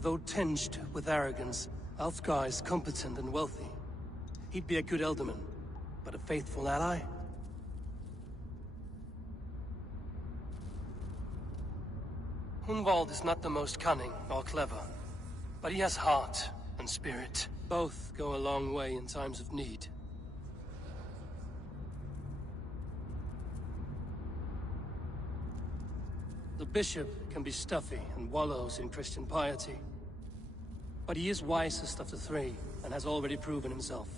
Though tinged with arrogance, Alfgar is competent and wealthy. He'd be a good Elderman, but a faithful ally? Hunwald is not the most cunning or clever, but he has heart and spirit. Both go a long way in times of need. The bishop can be stuffy and wallows in Christian piety. But he is wisest of the 3, and has already proven himself.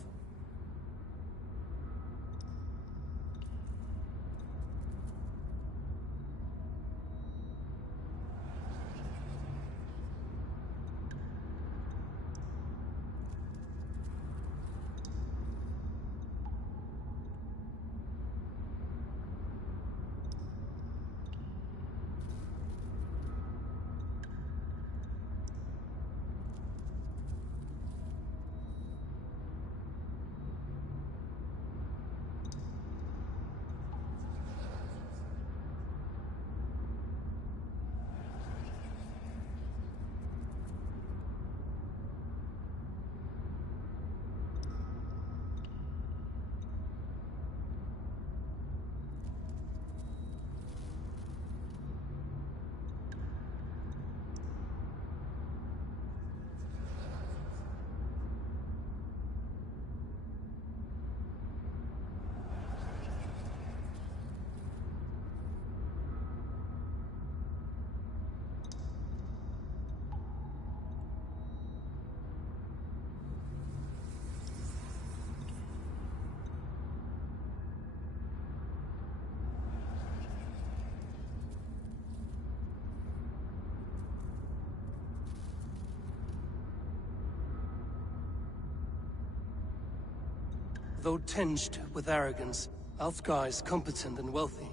Though tinged with arrogance, Alfgar is competent and wealthy.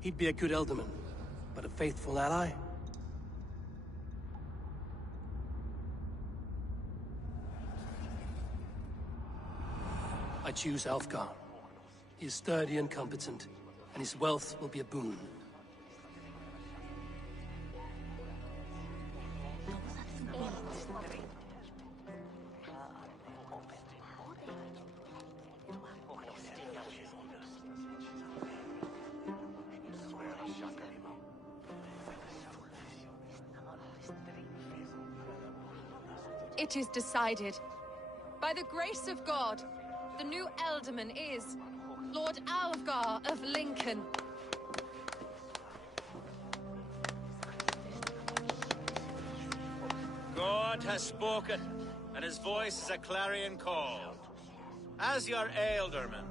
He'd be a good Elderman, but a faithful ally? I choose Alfgar. He is sturdy and competent, and his wealth will be a boon. It is decided. By the grace of God, the new Elderman is Lord Alfgar of Lincoln. God has spoken, and his voice is a clarion call. As your Elderman,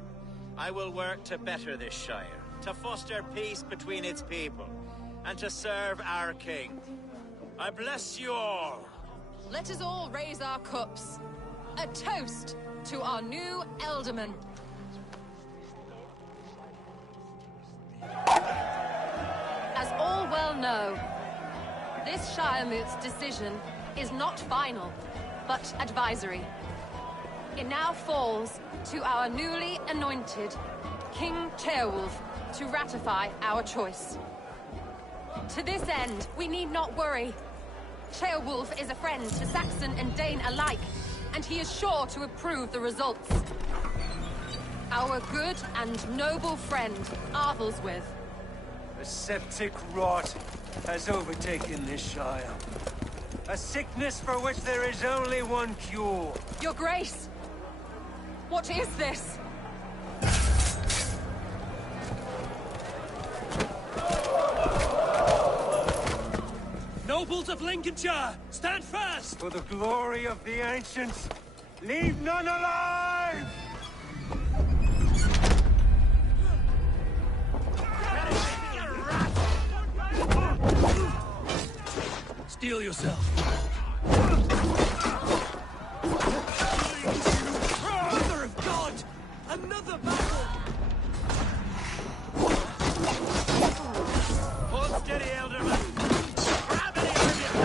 I will work to better this Shire, to foster peace between its people, and to serve our king. I bless you all. Let us all raise our cups. A toast to our new Elderman. As all well know, this Shiremoot's decision is not final, but advisory. It now falls to our newly anointed King Ceolwulf to ratify our choice. To this end, we need not worry. Ceolwulf is a friend to Saxon and Dane alike, and he is sure to approve the results. Our good and noble friend, Arthelswith. A septic rot has overtaken this shire. A sickness for which there is only one cure. Your Grace! What is this? Nobles of Lincolnshire, stand fast! For the glory of the ancients, leave none alive! Steel yourself. Mother of God! Another battle! Hold steady, Elderman. Grab it if you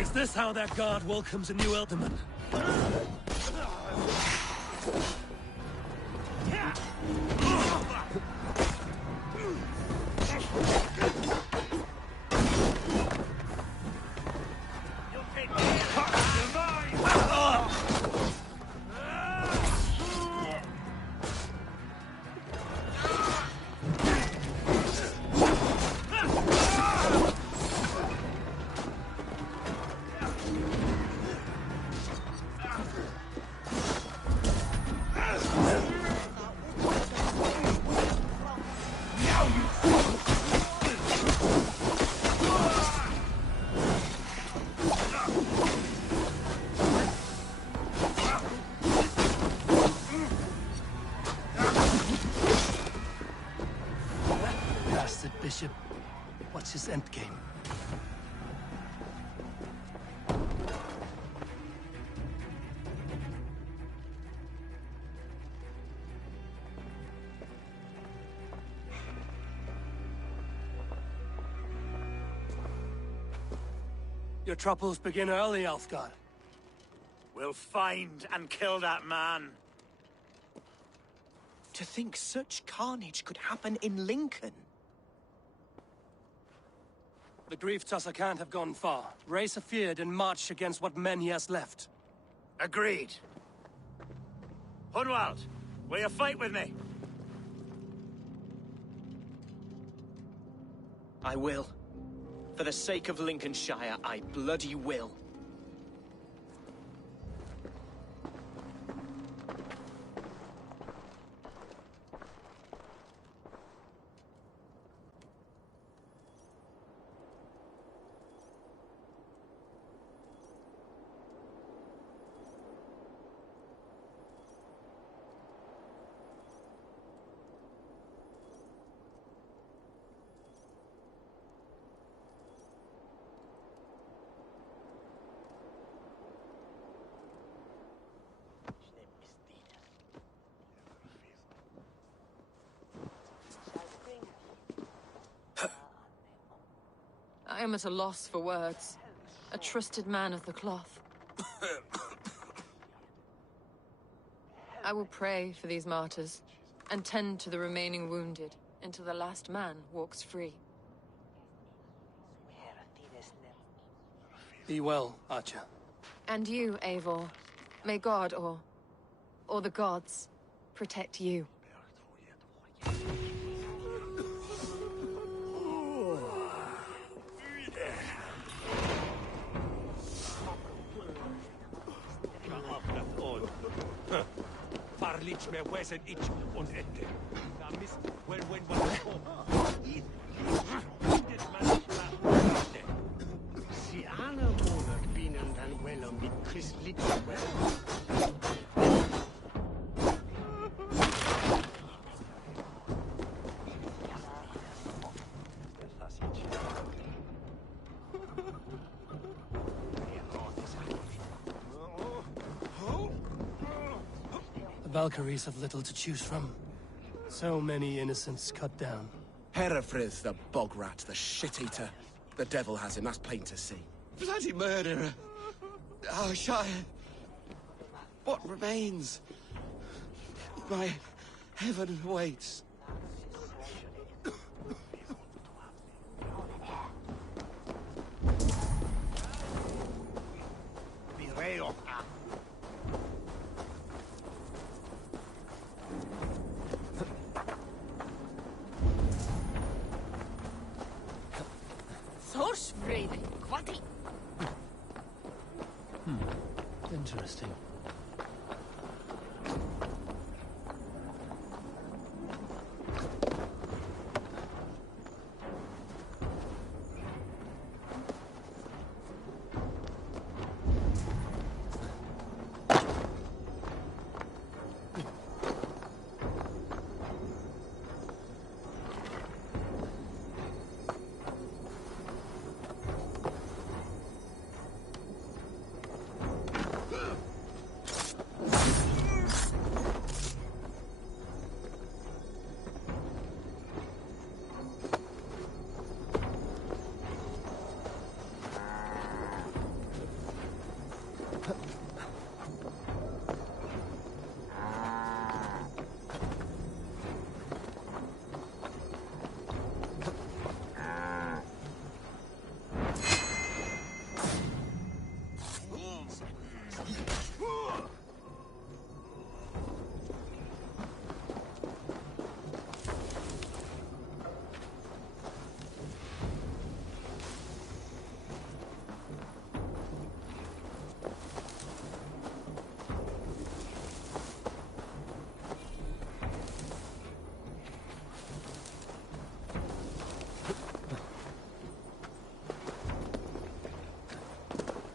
Is this how that guard welcomes a new Elderman? Bishop, what's his endgame? Your troubles begin early, Alfgard. We'll find and kill that man. To think such carnage could happen in Lincoln. The grief tusser can't have gone far. Raise a feared and march against what men he has left. Agreed. Hunwald, will you fight with me? I will. For the sake of Lincolnshire, I bloody will. I am at a loss for words. A trusted man of the cloth. I will pray for these martyrs, and tend to the remaining wounded, until the last man walks free. Be well, Archer. And you, Eivor. May God, or the gods, protect you. nicht mehr wesen ich und Ende. Da misst, when was Si alle Monat binnen dan quello mit Chris Litchwell. Valkyries have little to choose from. So many innocents cut down. Herefrith, the bog rat, the shit-eater. The devil has him, that's plain to see. Bloody murderer! Our Shire! What remains? My heaven waits. Interesting.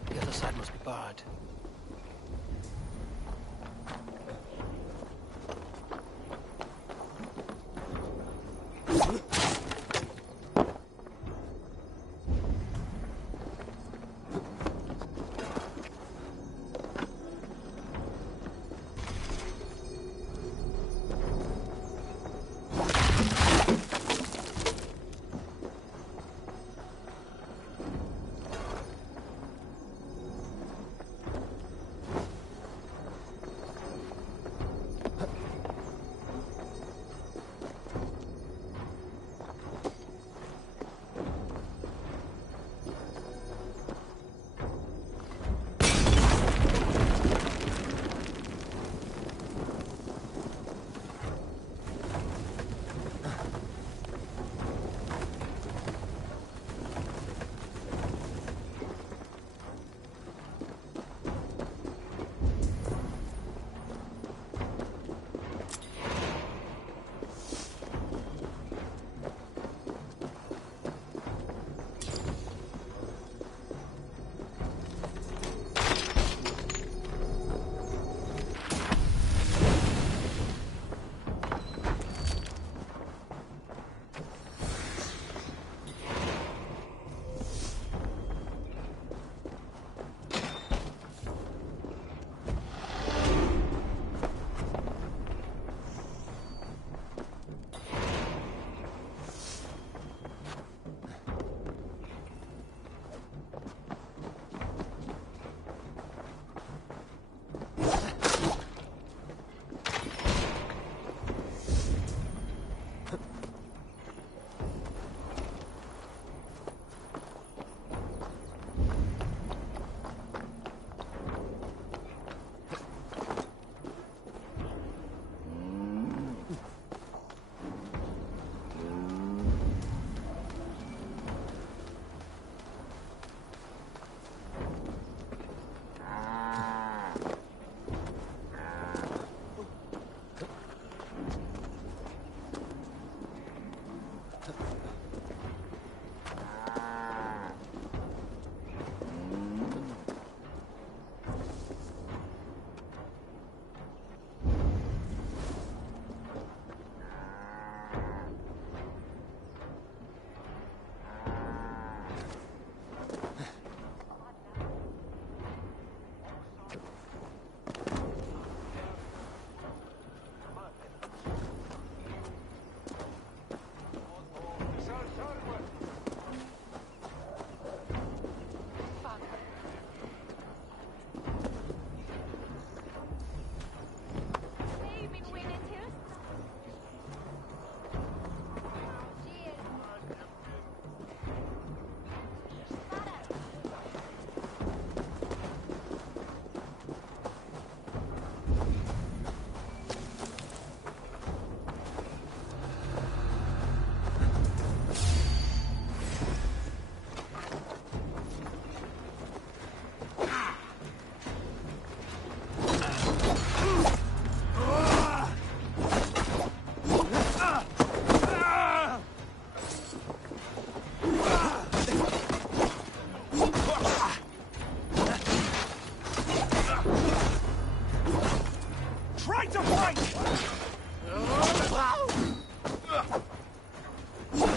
The other side must be barred.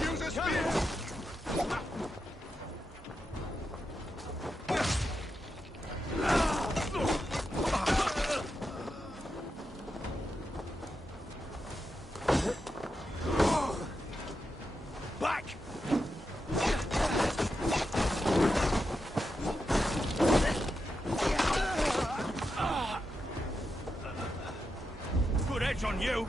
Use a spear! Back! Good edge on you!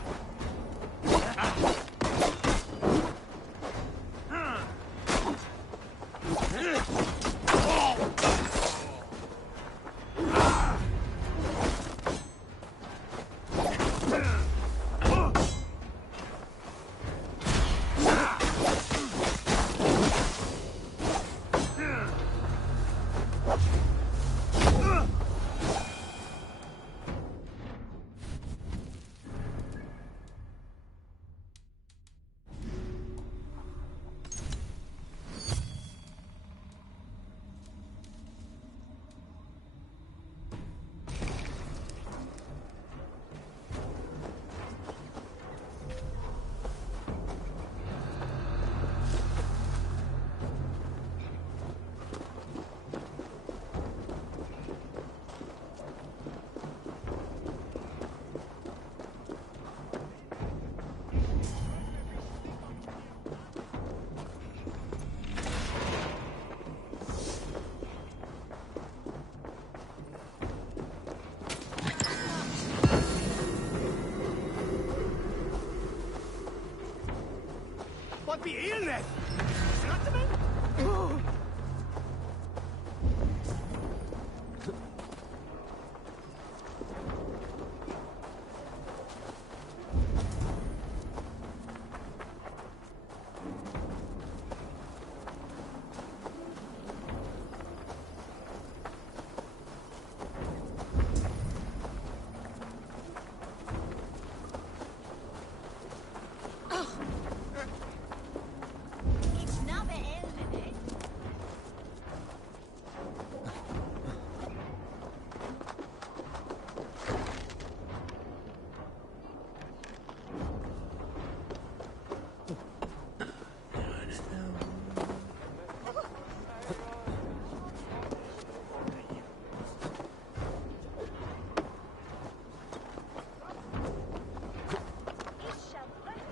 What be illness?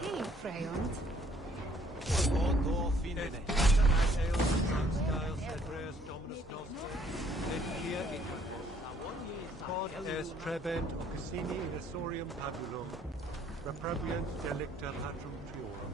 Hey, Freyond. Est trebent occasini in asorium pabulum, reprobiant delicta patrum triorum.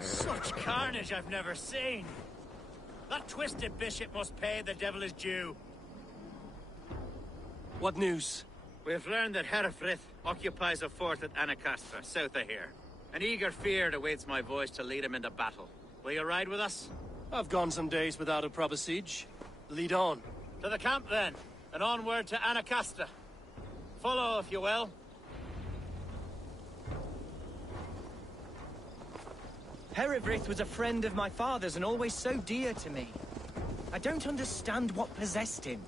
Such carnage I've never seen. That twisted bishop must pay the devil his due. What news? We have learned that Herefrith occupies a fort at Anacastra, south of here. An eager fear awaits my voice to lead him into battle. Will you ride with us? I've gone some days without a proper siege. Lead on. To the camp, then, and onward to Anacastra. Follow, if you will. Herefrith was a friend of my father's and always so dear to me. I don't understand what possessed him.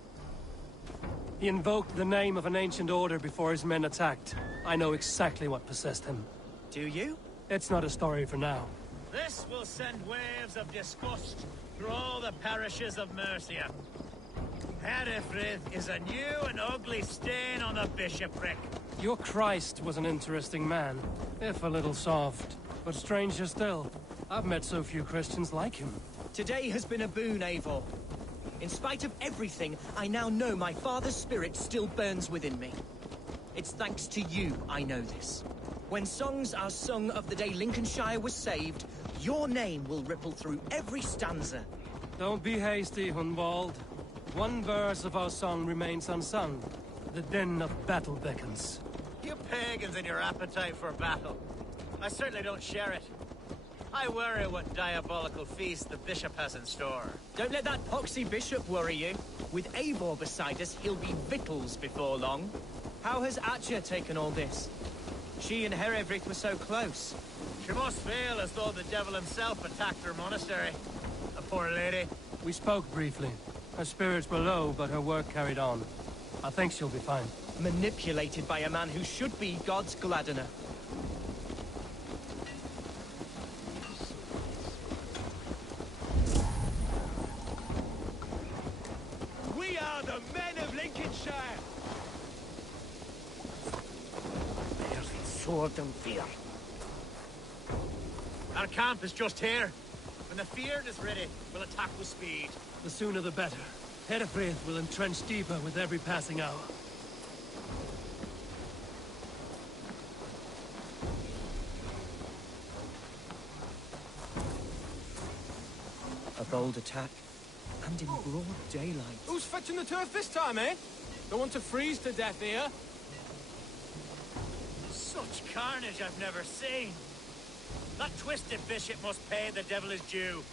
He invoked the name of an ancient order before his men attacked. I know exactly what possessed him. Do you? It's not a story for now. This will send waves of disgust through all the parishes of Mercia. Herefrith is a new and ugly stain on the bishopric. Your Christ was an interesting man, if a little soft. But stranger still, I've met so few Christians like him. Today has been a boon, Eivor. In spite of everything, I now know my father's spirit still burns within me. It's thanks to you I know this. When songs are sung of the day Lincolnshire was saved, your name will ripple through every stanza. Don't be hasty, Hunwald. One verse of our song remains unsung. The din of battle beckons. You pagans and your appetite for battle. I certainly don't share it. I worry what diabolical feast the bishop has in store. Don't let that poxy bishop worry you. With Eivor beside us, he'll be victuals before long. How has Atcha taken all this? She and Herefrith were so close. She must feel as though the devil himself attacked her monastery. A poor lady. We spoke briefly. Her spirits were low, but her work carried on. I think she'll be fine. Manipulated by a man who should be God's gladdener. We are the men of Lincolnshire! There's sword and fear. Our camp is just here. When the fear is ready, we'll attack with speed. The sooner the better. Herefrith will entrench deeper with every passing hour. A bold attack, and in broad daylight. Who's fetching the turf this time, eh? Don't want to freeze to death here. Such carnage I've never seen. That twisted bishop must pay the devil his due.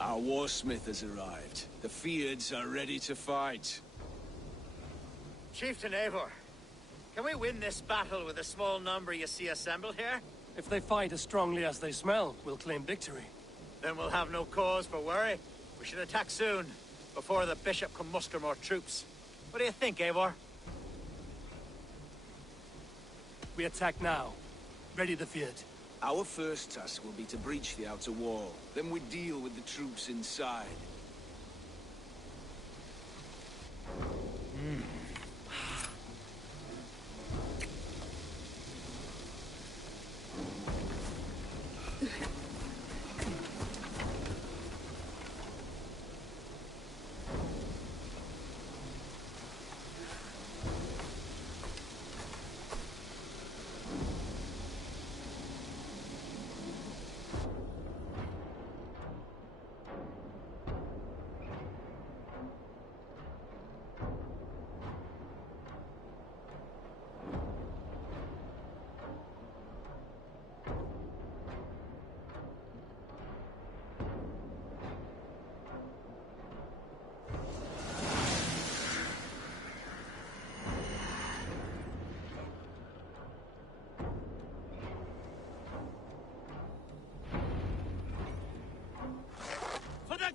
Our warsmith has arrived. The Feards are ready to fight. Chieftain Eivor, can we win this battle with the small number you see assembled here? If they fight as strongly as they smell, we'll claim victory. Then we'll have no cause for worry. We should attack soon, before the bishop can muster more troops. What do you think, Eivor? We attack now. Ready the Feared. Our first task will be to breach the outer wall. Then we deal with the troops inside.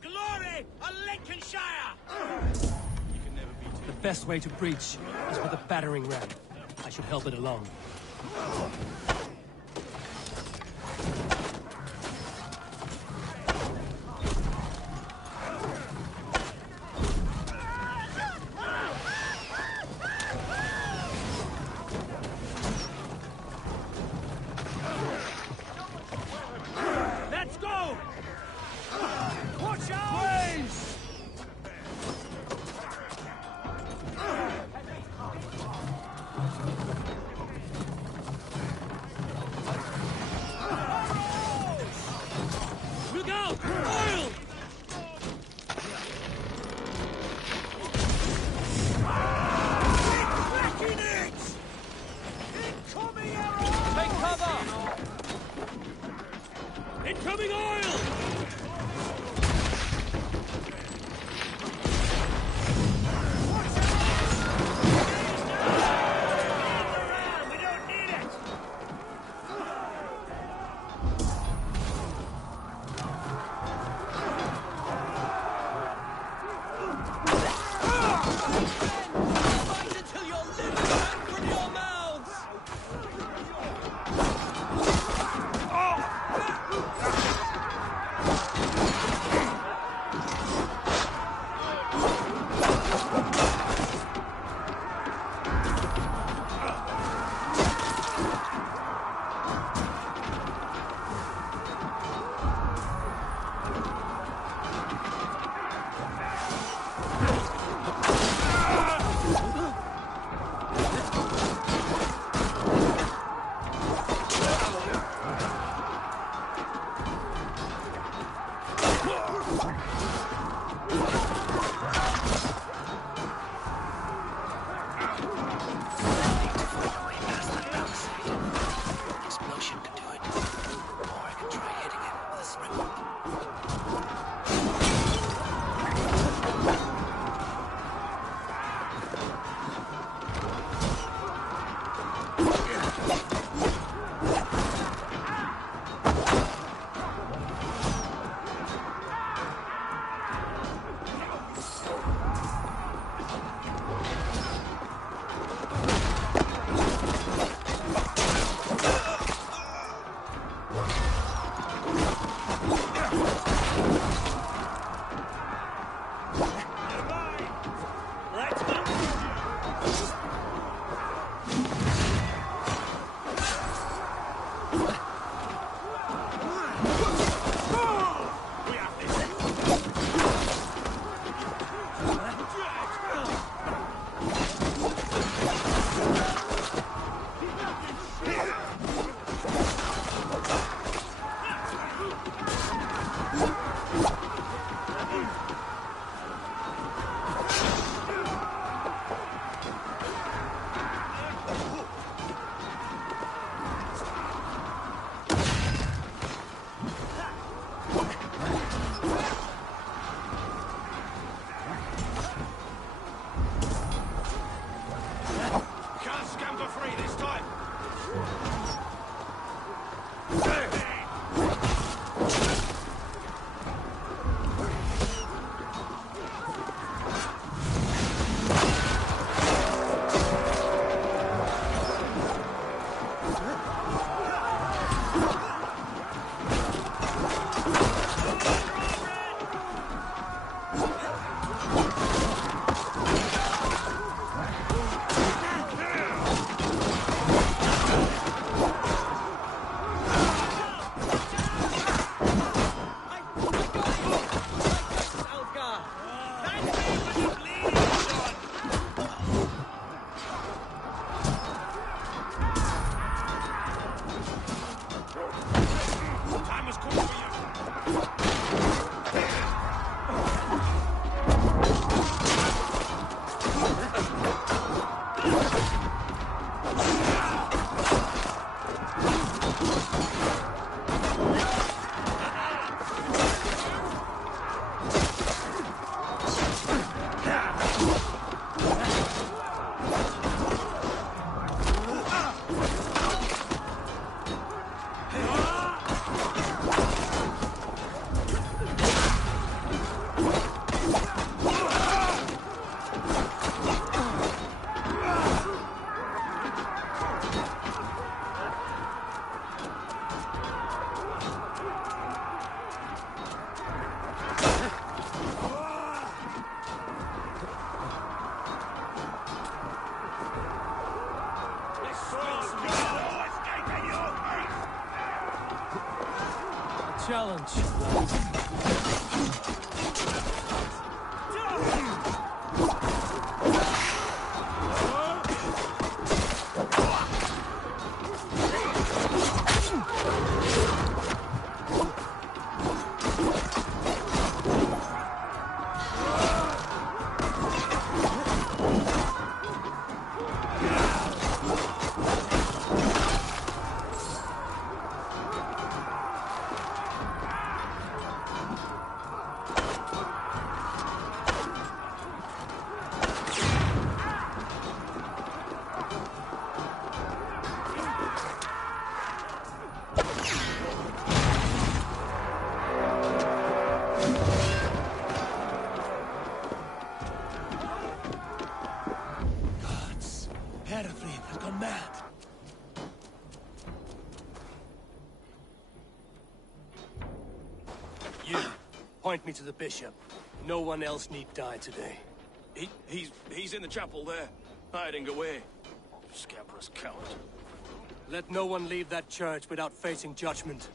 Glory of Lincolnshire! The best way to breach is with a battering ram. I should help it along. Let's go! Watch out! Look out! Oil! Cracking it! Incoming arrow! Take cover! Incoming oil! challenge. Point me to the bishop. No one else need die today. He's in the chapel there, hiding away. Scabrous coward. Let no one leave that church without facing judgment.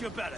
Your belly.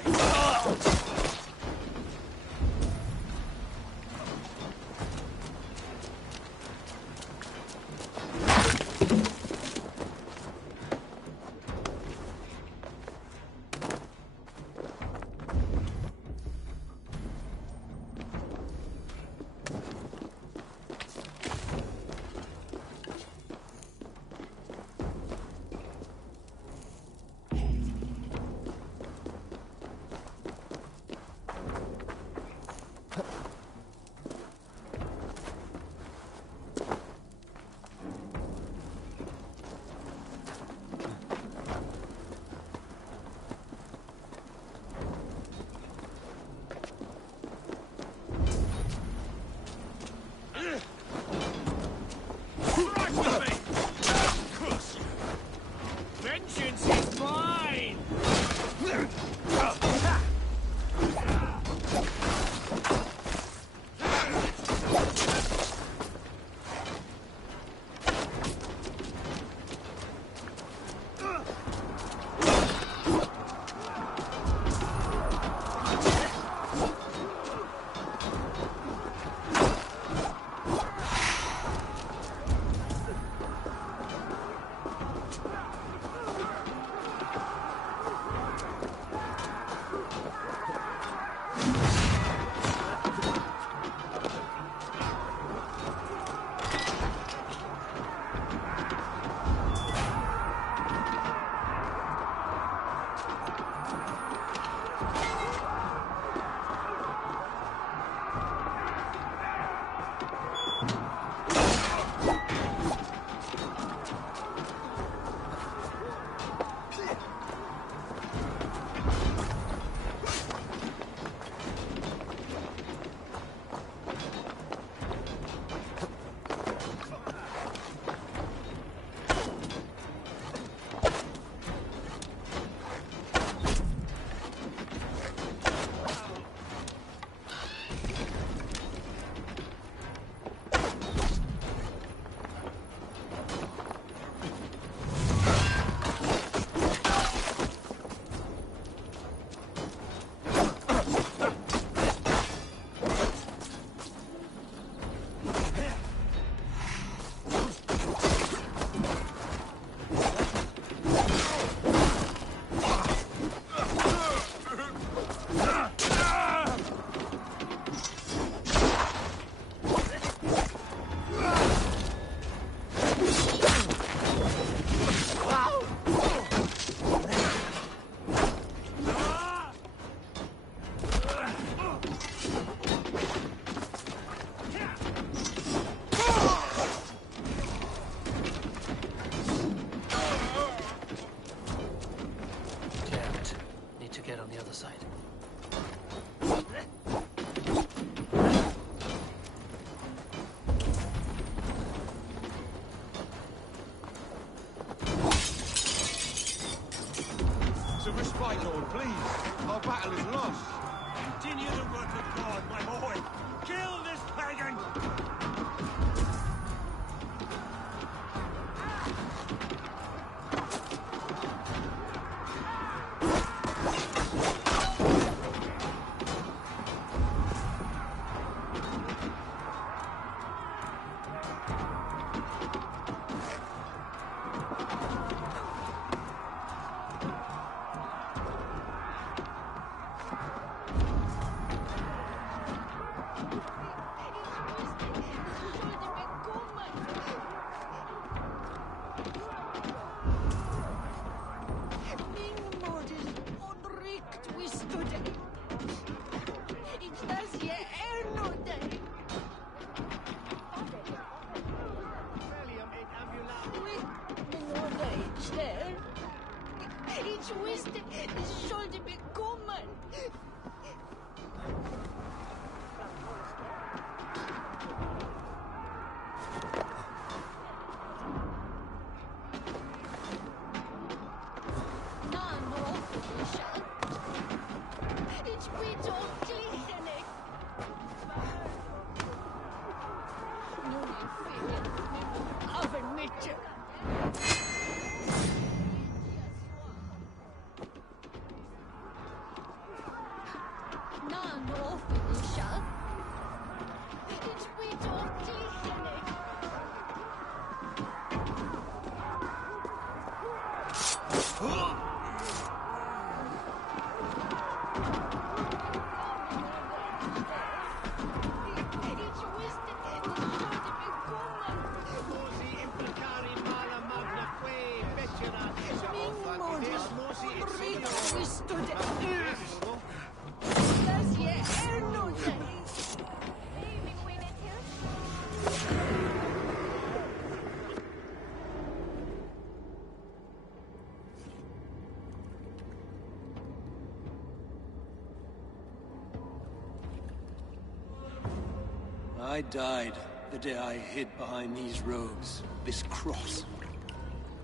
I died the day I hid behind these robes, this cross.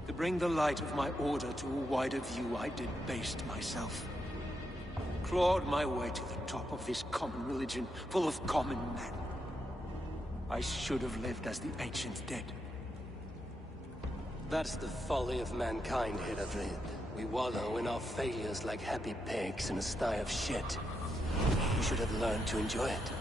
To bring the light of my order to a wider view, I debased myself. Clawed my way to the top of this common religion, full of common men. I should have lived as the ancient dead. That's the folly of mankind, Hedavrid. We wallow in our failures like happy pigs in a sty of shit. You should have learned to enjoy it.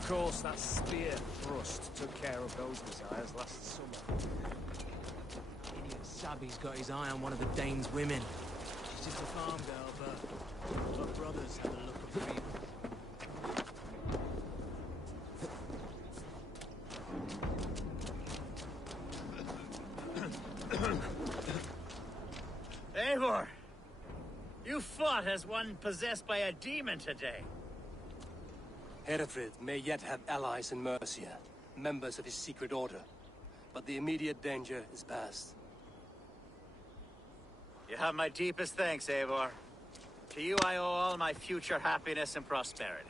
Of course, that spear thrust took care of those desires last summer. Idiot Sabby's got his eye on one of the Dane's women. She's just a farm girl, but her brothers have the look of freedom. Eivor! You fought as one possessed by a demon today. Herefrid may yet have allies in Mercia, members of his secret order. But the immediate danger is past. You have my deepest thanks, Eivor. To you I owe all my future happiness and prosperity.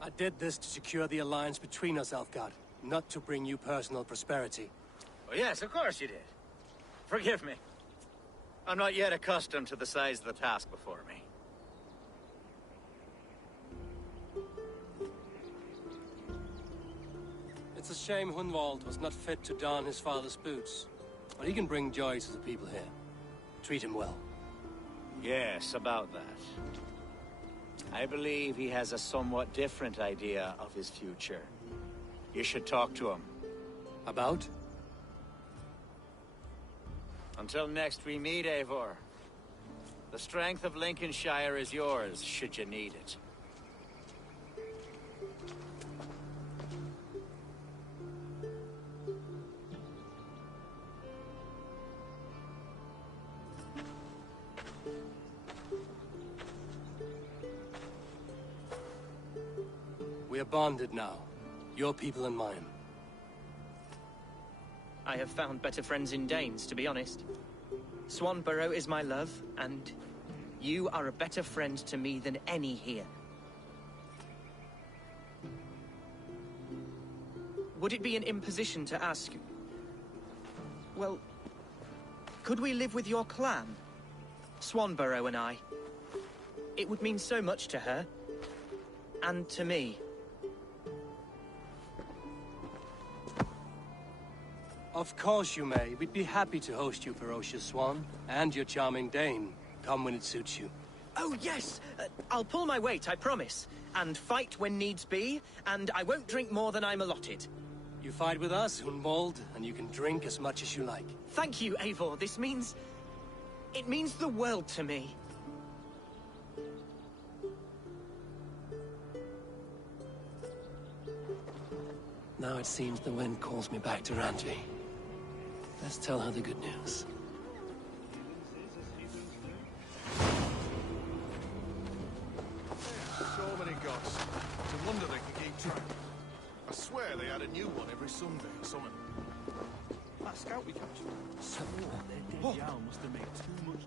I did this to secure the alliance between us, Alfgard, not to bring you personal prosperity. Oh yes, of course you did. Forgive me. I'm not yet accustomed to the size of the task before me. It's a shame Hunwald was not fit to don his father's boots. But he can bring joy to the people here. Treat him well. Yes, about that. I believe he has a somewhat different idea of his future. You should talk to him. About? Until next we meet, Eivor. The strength of Lincolnshire is yours, should you need it. We are bonded now. Your people and mine. I have found better friends in Danes, to be honest. Swanborough is my love, and you are a better friend to me than any here. Would it be an imposition to ask... Well, could we live with your clan? Swanborough and I. It would mean so much to her. And to me. Of course you may. We'd be happy to host you, ferocious Swan. And your charming Dane. Come when it suits you. Oh, yes! I'll pull my weight, I promise. And fight when needs be, and I won't drink more than I'm allotted. You fight with us, Hunwald, and you can drink as much as you like. Thank you, Eivor. This means... it means the world to me. Now it seems the wind calls me back to Randvi. Let's tell her the good news. So many gods. It's a wonder they can keep track. I swear they had a new one every Sunday or something. That scout we captured. Swore their dead Jarl must have made too much...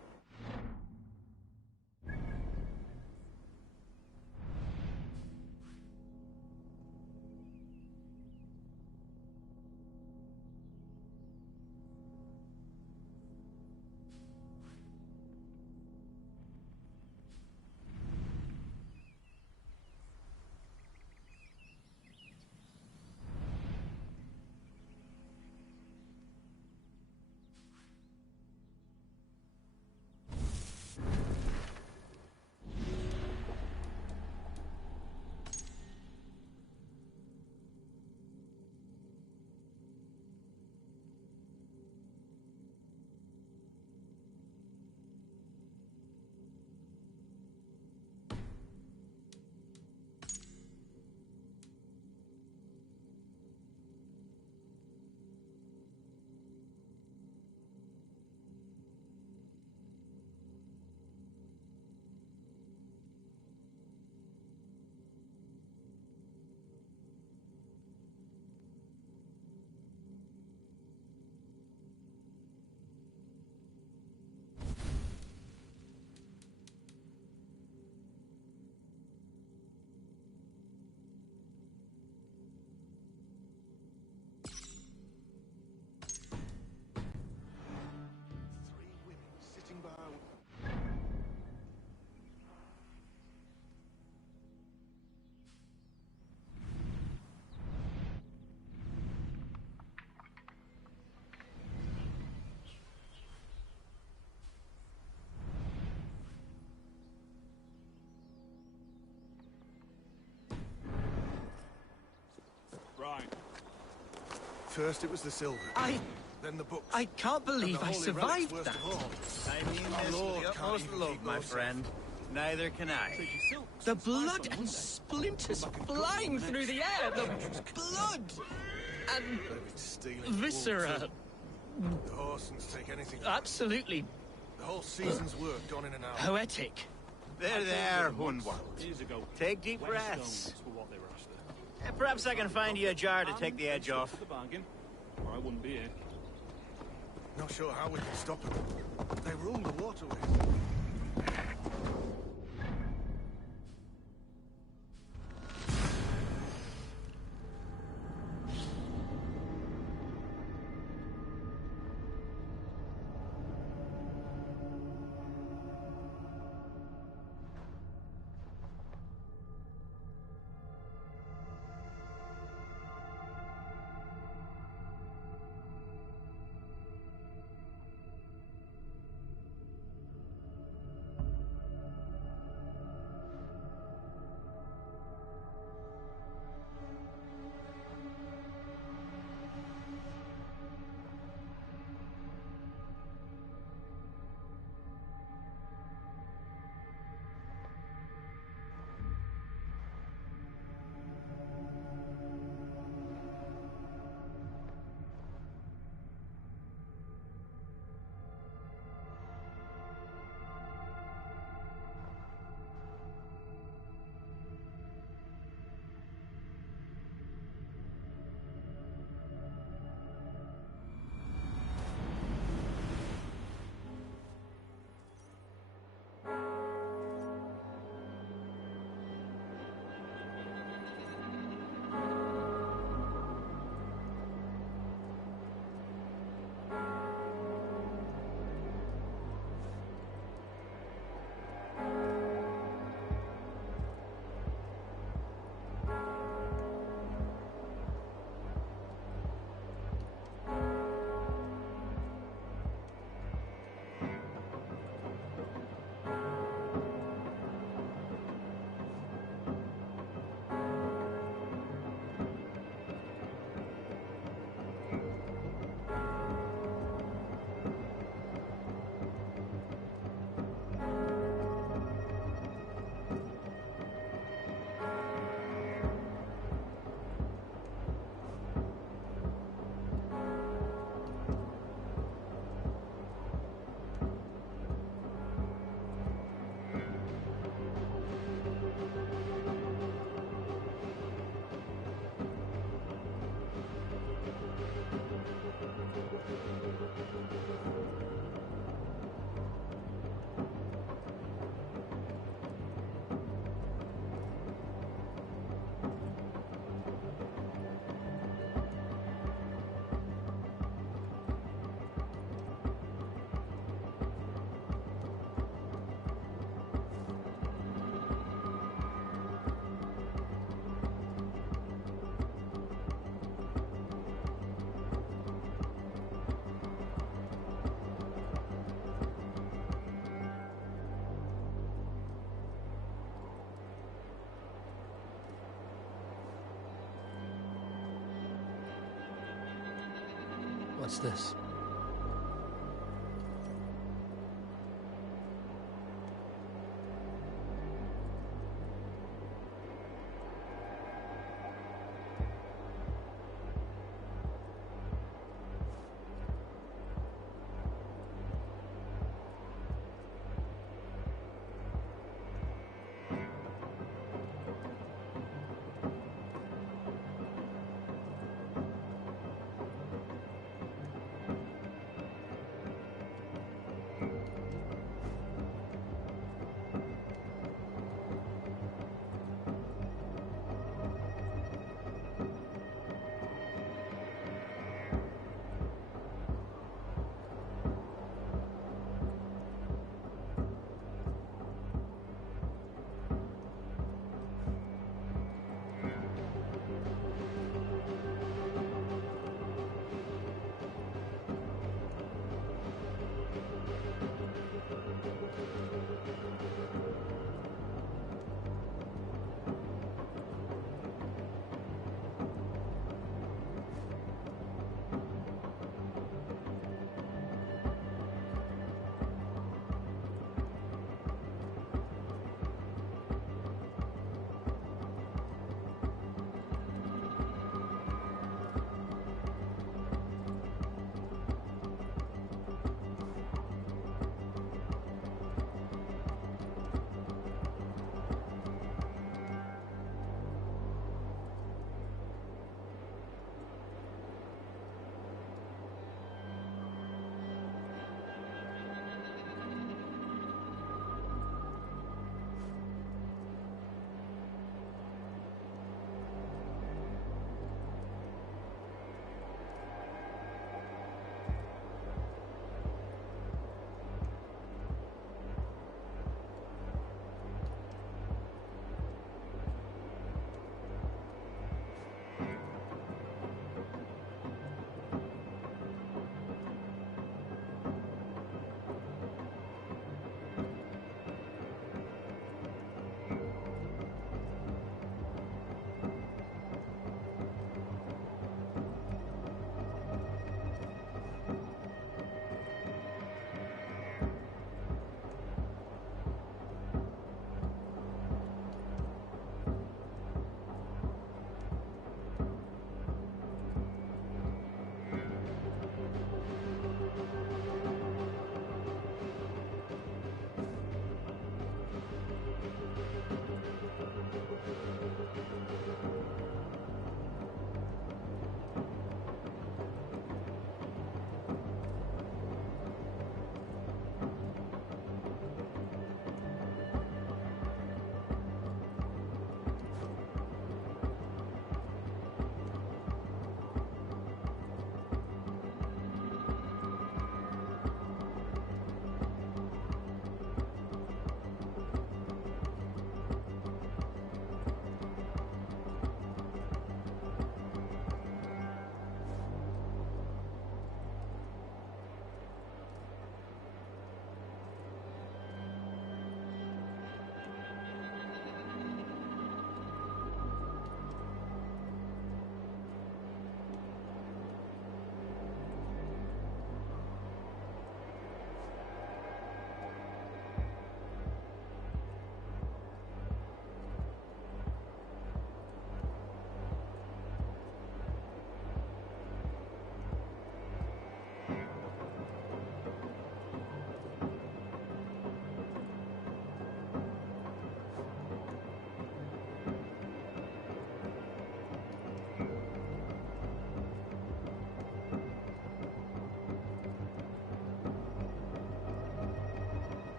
First it was the silver. Then the books. I can't believe I survived worst that. of all. I mean this with the utmost love, my friend. Neither can I. The blood and splinters flying through the air. The blood and viscera. The Horsens take anything. Absolutely. The whole season's work gone in an hour. Poetic. There, Hunwald. Take deep breaths. Perhaps I can find you a jar to take the edge off. I wouldn't be here. Not sure how we can stop them. They rule the waterways. What's this?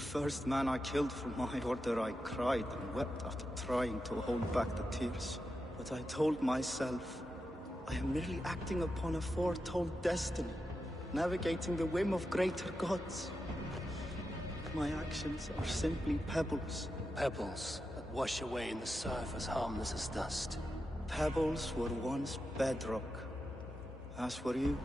first man I killed for my order, I cried and wept after trying to hold back the tears. But I told myself, I am merely acting upon a foretold destiny, navigating the whim of greater gods. My actions are simply pebbles. Pebbles that wash away in the surf as harmless as dust. Pebbles were once bedrock, as were you.